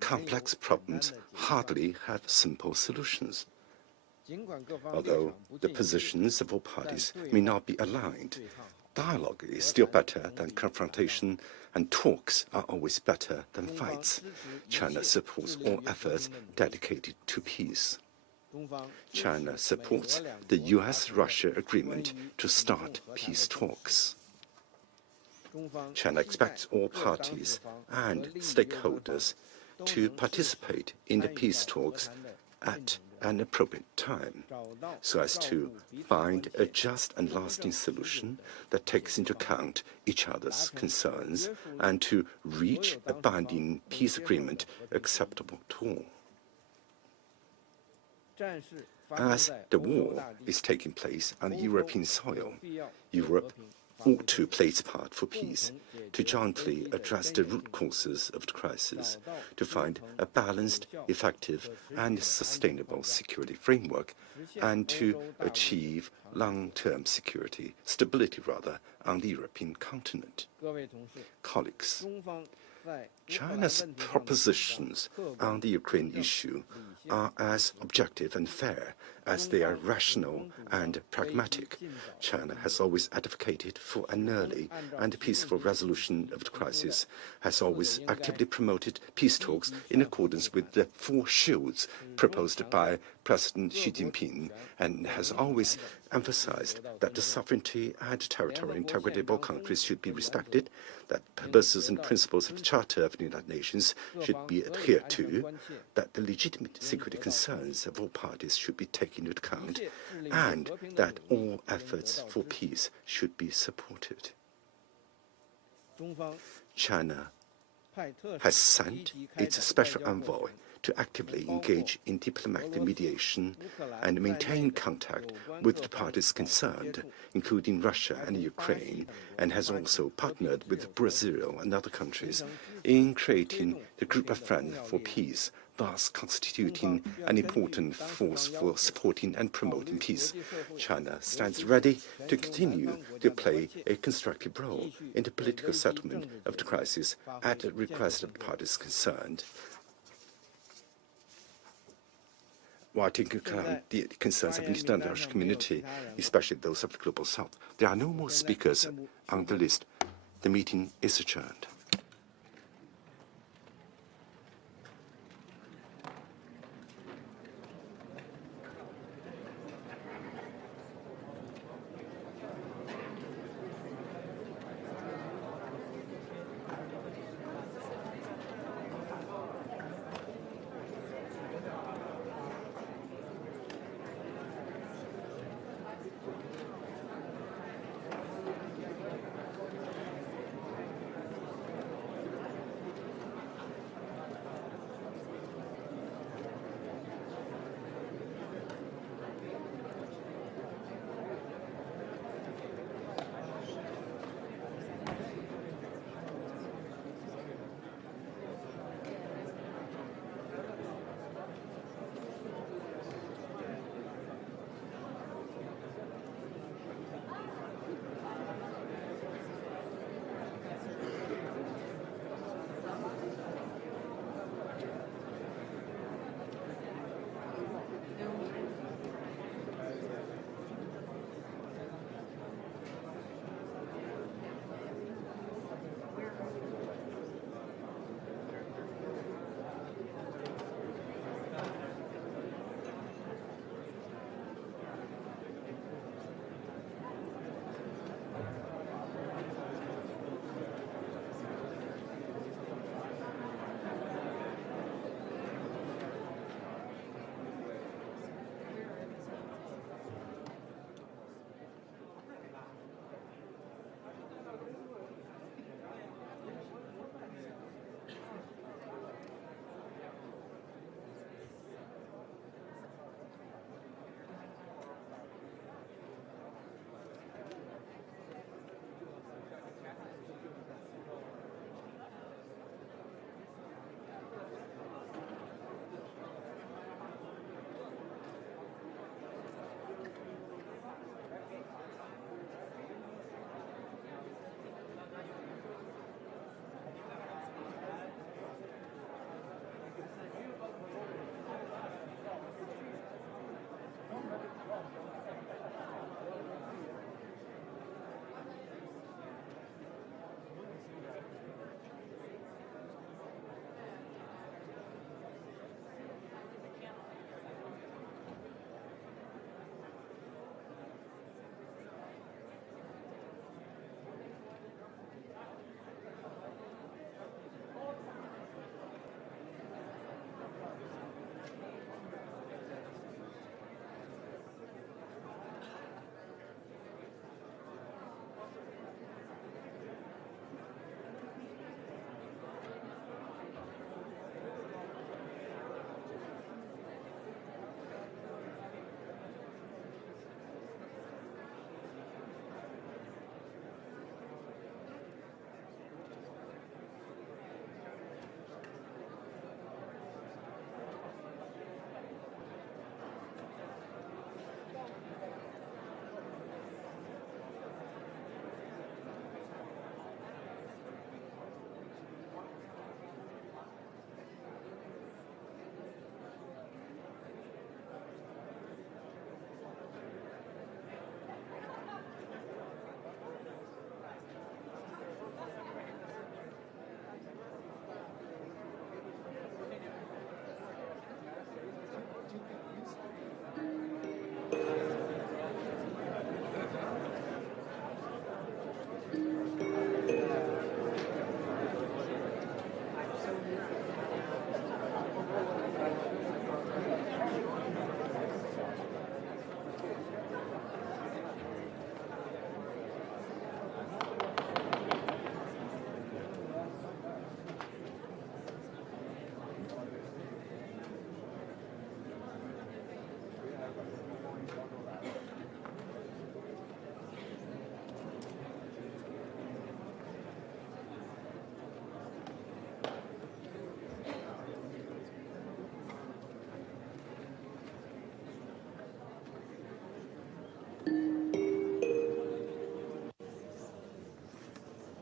Complex problems hardly have simple solutions. Although the positions of all parties may not be aligned, Dialogue is still better than confrontation, and talks are always better than fights. China supports all efforts dedicated to peace. China supports the US-Russia agreement to start peace talks. China expects all parties and stakeholders to participate in the peace talks at an appropriate time, so as to find a just and lasting solution that takes into account each other's concerns and to reach a binding peace agreement acceptable to all. As the war is taking place on European soil, Europe ought to play its part for peace, to jointly address the root causes of the crisis, to find a balanced, effective, and sustainable security framework, and to achieve long-term stability, on the European continent. Colleagues, China's propositions on the Ukraine issue are as objective and fair as they are rational and pragmatic. China has always advocated for an early and peaceful resolution of the crisis, has always actively promoted peace talks in accordance with the 4 shields proposed by President Xi Jinping, and has always emphasized that the sovereignty and territorial integrity of all countries should be respected, that purposes and principles of the Charter of the United Nations should be adhered to, that the legitimate security concerns of all parties should be taken into account, and that all efforts for peace should be supported. China has sent its special envoy to actively engage in diplomatic mediation and maintain contact with the parties concerned, including Russia and Ukraine, and has also partnered with Brazil and other countries in creating the Group of Friends for Peace, thus constituting an important force for supporting and promoting peace. China stands ready to continue to play a constructive role in the political settlement of the crisis at the request of the parties concerned, while taking account the concerns of the international community, especially those of the Global South. There are no more speakers on the list. The meeting is adjourned.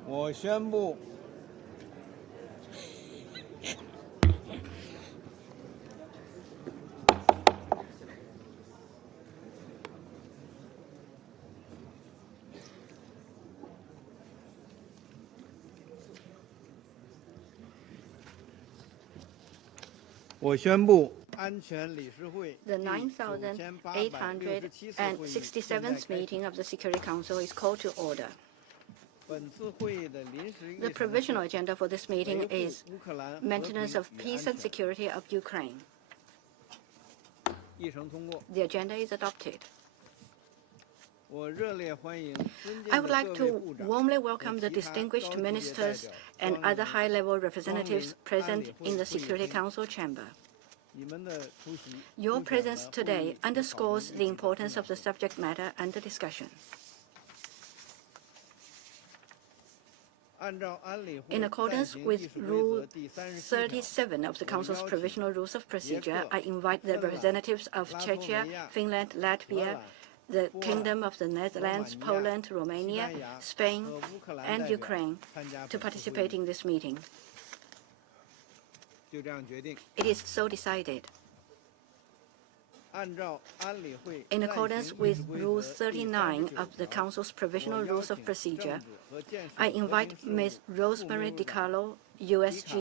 我宣布安全理事会 The 9,867th meeting of the Security Council is called to order. 本次会议的临时议 The 程 provisional agenda for this meeting 维护 is 乌克兰 maintenance 和 of 平与 peace 安 and 全 security of Ukraine. 议程通过。 The agenda is adopted. 我热烈欢迎尊 I 敬 would 的 like 各位 to 部长 warmly welcome 和 the 其他高 distinguished 级别代 ministers 表 and 光 other 临 high-level representatives 安 present 理会 in the 会议 Security 厅 Council chamber. 你们的出席 Your 凸显 presence 了会 today 议和讨论 underscores 议 the 题的 importance 重 of the 要性 subject matter under discussion. 按照安理会 In 暂 accordance 行 with 议事规 Rule 则第37条 37 of the 我 Council's 邀请 Provisional Rules of Procedure, 捷克 I invite the 芬兰 representatives of 拉脱 Czechia, 维亚 Finland, 荷 Latvia, 兰 the 波兰 Kingdom of the 罗马 Netherlands, 尼亚 Poland, 西 Romania, 班牙 Spain, 和乌克兰 and 代表 Ukraine 参加 to 本次会 participate 议 in this meeting. 就这样决定 It is so decided. 按照安理会 In 暂 accordance 行议 with 事规 Rule 则第39 39 of the 条 Council's 我 Provisional 邀 Rules of 请 Procedure, 政治和建设 I 和 invite 平事务 Ms. 副秘 Rosemary 书长 DiCarlo, USG